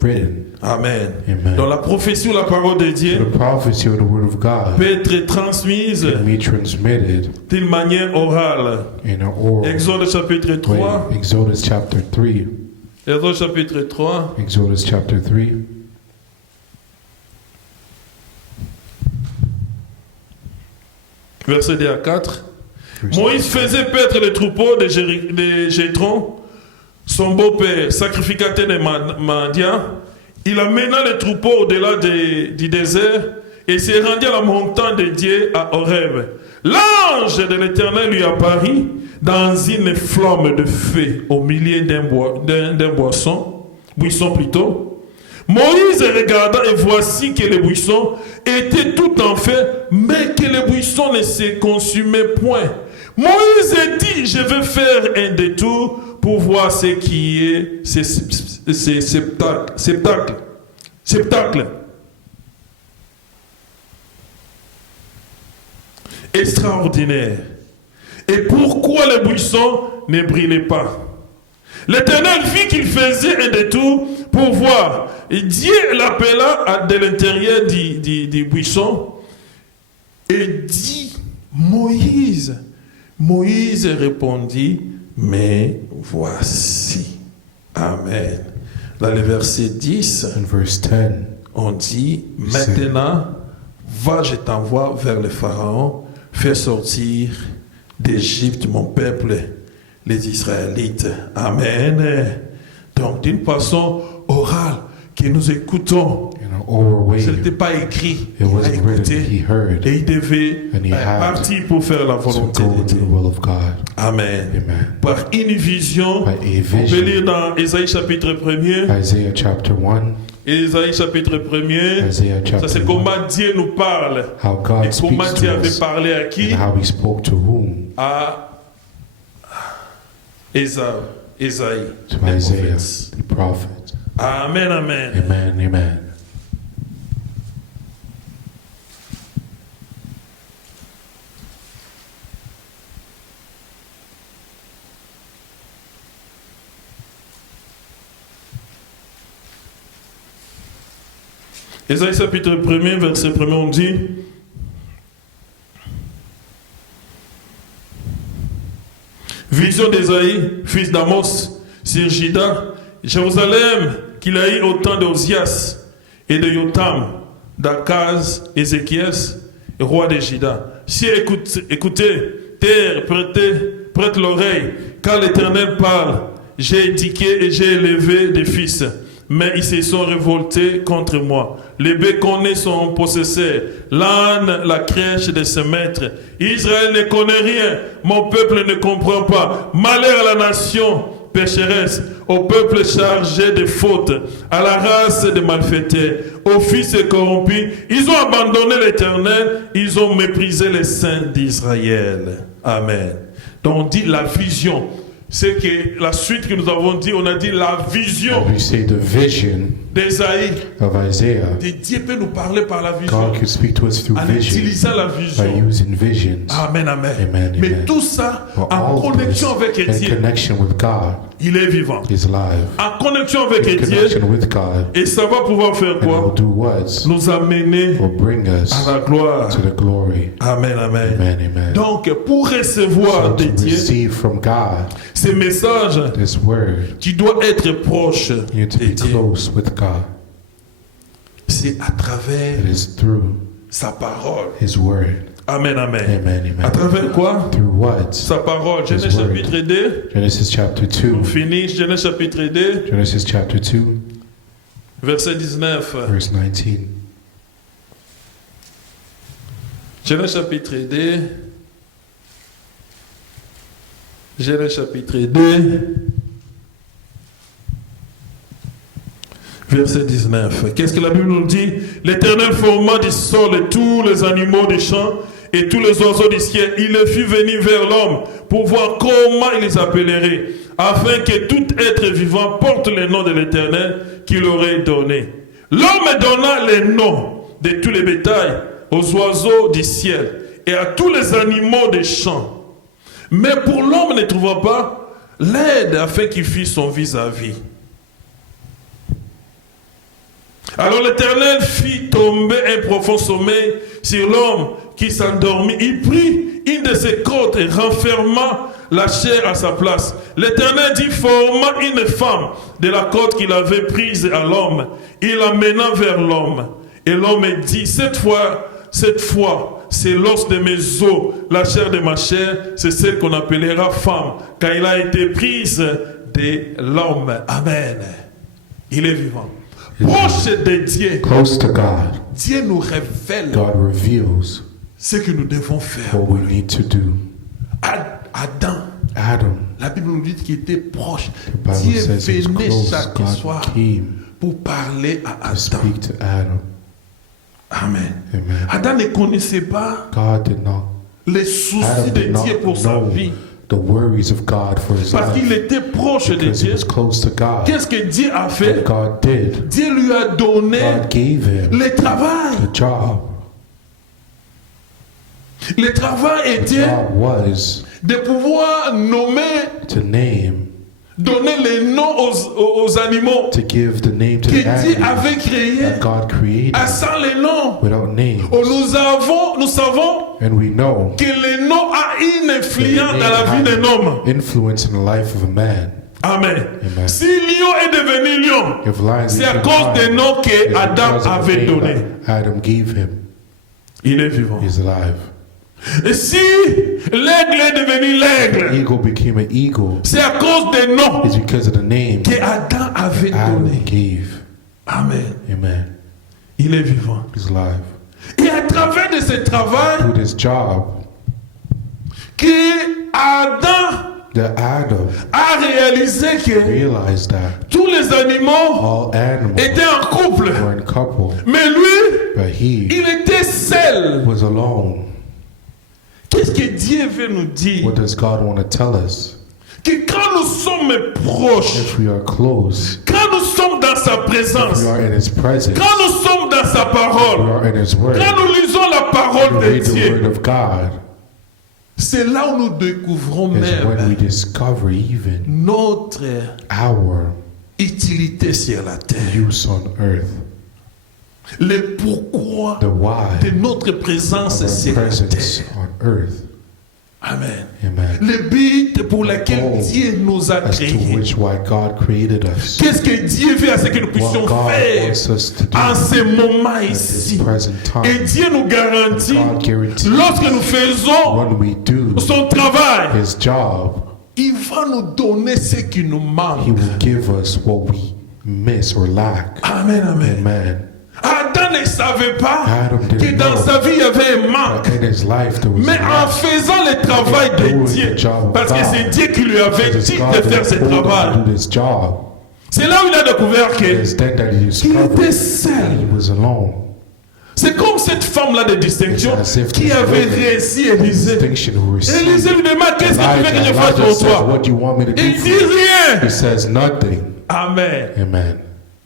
written. Amen. Amen. Donc la prophétie ou la parole de The Dieu prophecy of the Word of God peut être transmise can be transmitted d'une manière orale. in an oral Exode chapitre 3. way. Exodus chapter 3. Exode chapitre 3. Exodus chapter 3. Verset 2 à 4. verse Moïse faisait paître les troupeaux de Jéthron, son beau-père, sacrificateur de Madian. Il amena les troupeaux au-delà du désert et s'est rendu à la montagne de Dieu à Horeb. L'ange de l'Éternel lui apparut dans une flamme de feu au milieu d'un buisson plutôt. Moïse regarda et voici que le buisson était tout en feu, mais que le buisson ne se consumait point. Moïse dit, je vais faire un détour pour voir ce qui est ce septacle. Extraordinaire. Et pourquoi le buisson ne brûlait pas? L'Éternel vit qu'il faisait un détour pour voir. Et Dieu l'appela de l'intérieur du buisson et dit, Moïse. Moïse répondit, mais voici. Amen. Dans le verset 10, In verse 10, on dit, maintenant, va, je t'envoie vers le Pharaon, fais sortir d'Égypte mon peuple, les Israélites. Amen. Donc, d'une façon orale, que nous écoutons, in an oral way, ce n'était pas écrit, it il a wasn't written, écouté, he heard et il devait And he had partir pour faire la to volonté go de into Dieu. the will of God. Amen. Amen. Par une vision, By a on peut vision, lire dans Ésaïe chapitre 1er, Isaiah chapter 1, Ésaïe chapitre 1er, Isaiah ça chapter c'est 1, comment Dieu nous parle. how God Et comment speaks Dieu to avait us parlé à qui? and how he spoke to whom? À Ésaïe, To le Isaiah, prophète. the prophet. Amen, amen. Amen, amen. Ésaïe chapitre 1er, verset 1er, on dit, vision d'Ésaïe, fils d'Amos, sur Juda, Jérusalem, qu'il a eu au temps d'Ozias et de Yotam, d'Akaz, Ézéchias, roi de Juda. Si écoutez, terre, prête l'oreille, car l'Éternel parle. J'ai éduqué et j'ai élevé des fils, mais ils se sont révoltés contre moi. Les bœufs connaissent son possesseur, l'âne la crèche de ses maîtres. Israël ne connaît rien, mon peuple ne comprend pas. Malheur à la nation, pécheresse, au peuple chargé de fautes, à la race des malfaiteurs, aux fils corrompus. Ils ont abandonné l'Éternel, ils ont méprisé les saints d'Israël. Amen. Donc on dit la vision. C'est que la suite que nous avons dit, on a dit la vision We say the vision d'Ésaïe. of Isaiah. Dieu peut nous parler par la vision, God could speak to us through en vision, utilisant la by vision. using visions. Amen, amen. Amen, Mais amen. tout ça But en all connexion this avec in Dieu. connection with God Il est vivant. is live. En connexion avec In Dieu. connection with God, Et ça va pouvoir faire and will quoi? do what? Nous amener Will bring us à la gloire. to the glory. Amen, amen. Amen, amen. Donc, pour recevoir So de to Dieu receive from God ces messages, this word, tu dois être proche you need to de be Dieu. close with God. C'est à travers It is through sa parole. His word. Amen, amen. Amen, À amen. travers quoi? Through what? Sa parole. Genèse word. chapitre 2. Genesis chapter 2. On finit. Genèse chapitre 2, Genesis chapter 2, verset 19. verse 19. Genèse chapitre 2. Genèse chapitre 2. Verset 19. Qu'est-ce que la Bible nous dit? L'Éternel forma du sol et tous les animaux des champs et tous les oiseaux du ciel. Il le fit venir vers l'homme pour voir comment il les appellerait, afin que tout être vivant porte le nom de l'Éternel qu'il aurait donné. L'homme donna les noms de tous les bétails aux oiseaux du ciel et à tous les animaux des champs. Mais pour l'homme ne trouva pas l'aide afin qu'il fît son vis-à-vis. Alors l'Éternel fit tomber un profond sommeil sur l'homme qui s'endormit. Il prit une de ses côtes et renferma la chair à sa place. L'Éternel dit, forma une femme de la côte qu'il avait prise à l'homme. Il l'amena vers l'homme. Et l'homme dit, cette fois, c'est l'os de mes os, la chair de ma chair, c'est celle qu'on appellera femme, car il a été prise de l'homme. Amen. Il est vivant. Proche de Dieu, Close to God, Dieu nous révèle God reveals ce que nous devons faire. what we need to do. Adam, Adam, la Bible nous dit qu'il était proche. the Bible Dieu says he was venait close. chaque God soir came pour parler à to Adam. speak to Adam. Amen. Amen. Adam ne connaissait pas God did not, les soucis Adam de did not Dieu pour sa know vie. the worries of God for his Parce qu'il life était proche de because he Dieu. was close to God. Qu'est-ce que Dieu a What fait? God did, Dieu lui a donné God gave him le travail. the job. Le travail The était job was de pouvoir nommer, to name, donner les noms aux animaux to give the name to que the Dieu animals avait créés. that God created À sans les noms. without names. Oh, nous savons And we know que le nom a une influence dans la vie d'un homme. influence in the life of a man. Amen. Amen. Si lion est devenu lion, If lion c'est à became cause des lion, noms it's que Adam because of the avait name donnés. that Adam gave him. Il est vivant. He's alive. Et si l'aigle est devenu l'aigle, Eagle became an eagle. c'est à cause des noms It's because of the name que Adam avait Adam donnés. gave. Amen. Amen. Il est vivant. He's alive. Et à travers de ce travail, Through this job, que Adam that Adam a réalisé que realized that tous les animaux all animals étaient en couple. were in couple, Mais lui, but he il était seul. was alone. Qu'est-ce que Dieu veut nous dire? What does God want to tell us? Que quand nous sommes proches, If we are close, quand nous sommes dans sa présence, we are in His presence, quand nous sommes dans sa we parole, are in His Word, quand nous lisons la parole we de read the Dieu, Word of God, c'est là où nous découvrons is when we même discover even notre our utilité sur la terre. use on earth, Le pourquoi the why de notre présence of sur our la presence terre. on earth. Amen. Amen. Le but pour lequel Oh, Dieu nous a As to créés. which why God created us. Qu'est-ce que Dieu veut à ce que nous What puissions God faire wants us to do en ce moment at this ici? present Et time. Dieu nous garantit, God guarantees lorsque nous faisons when we do son travail, His job, il va nous donner ce qui nous He manque. will give us what we miss or lack. Amen, amen. Amen. Adam Nathan ne savait pas Adam didn't que dans know sa vie il y avait un manque. in his life there was Mais en faisant le travail de Dieu, parce que c'est Dieu qui lui avait Because dit God de faire that ce told him travail. to do this job. C'est là où il a découvert It's then that he qu'il discovered était that seul. he was alone. C'est comme cette femme-là de distinction It's as if qui this avait woman réussi Élisée. Distinction who received. Élisée lui demande qu'est-ce que tu veux que je Elijah, fasse Elijah pour says, toi. what do you want me to do Il for dit you? rien. He says nothing. Amen. Amen.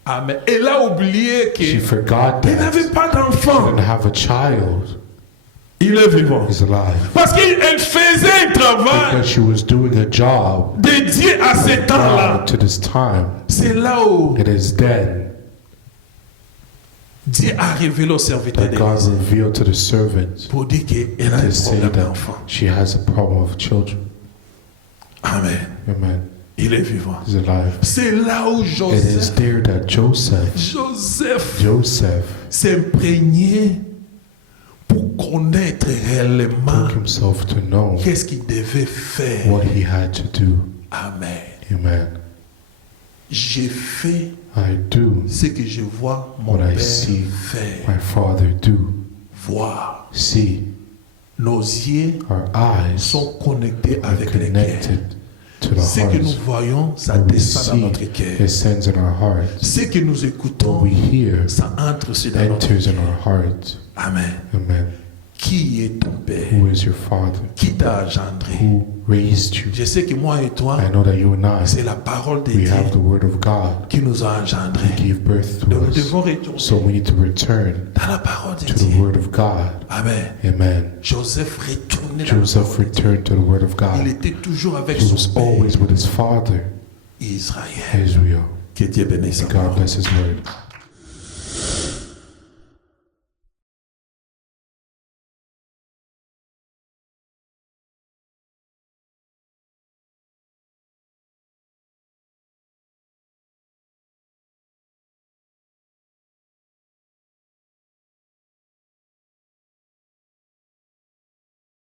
Amen. Elle a oublié She qu'elle forgot that n'avait pas she d'enfant. didn't have a child. Il est vivant. He's alive. Parce qu'elle faisait un travail Because she was doing a job dédié à ce temps-là. to this time. C'est là où It is then Dieu a révélé au serviteur that God d'Élisée revealed to the servant pour dire qu'elle a un to say problème that d'enfant. she has a problem of children. Amen. Amen. Il est vivant. He's alive. C'est là où It is Joseph there that Joseph s'imprégnait pour connaître réellement took himself to know qu'est-ce qu'il devait faire. what he had to do. Amen. Amen. J'ai fait I do ce que je vois mon what I père see faire. my father do. Voir. See, Nos yeux our eyes sont connectés are avec les cœurs. connected to the Ce que nous hearts. voyons, ça What we descend dans see, notre cœur. it sends in our hearts. Ce que nous What écoutons, we hear ça entre aussi dans notre enters in cœur. our hearts. Amen. Amen. Qui est ton père? Who is your father? Qui t'a engendré? Who raised you? Je sais que moi et toi, I know that you and I, c'est la parole de we Dieu have the word of God. qui nous a engendrés. He gave birth to Donc nous us. devons retourner So we need to return dans la parole de to the Dieu. word of God. Amen. Amen. Joseph retournait dans la Joseph parole de Dieu. returned to the word of Il God. était toujours avec He son was père, always with his father, Israël. Israel. Que Dieu bénisse. God bless his word.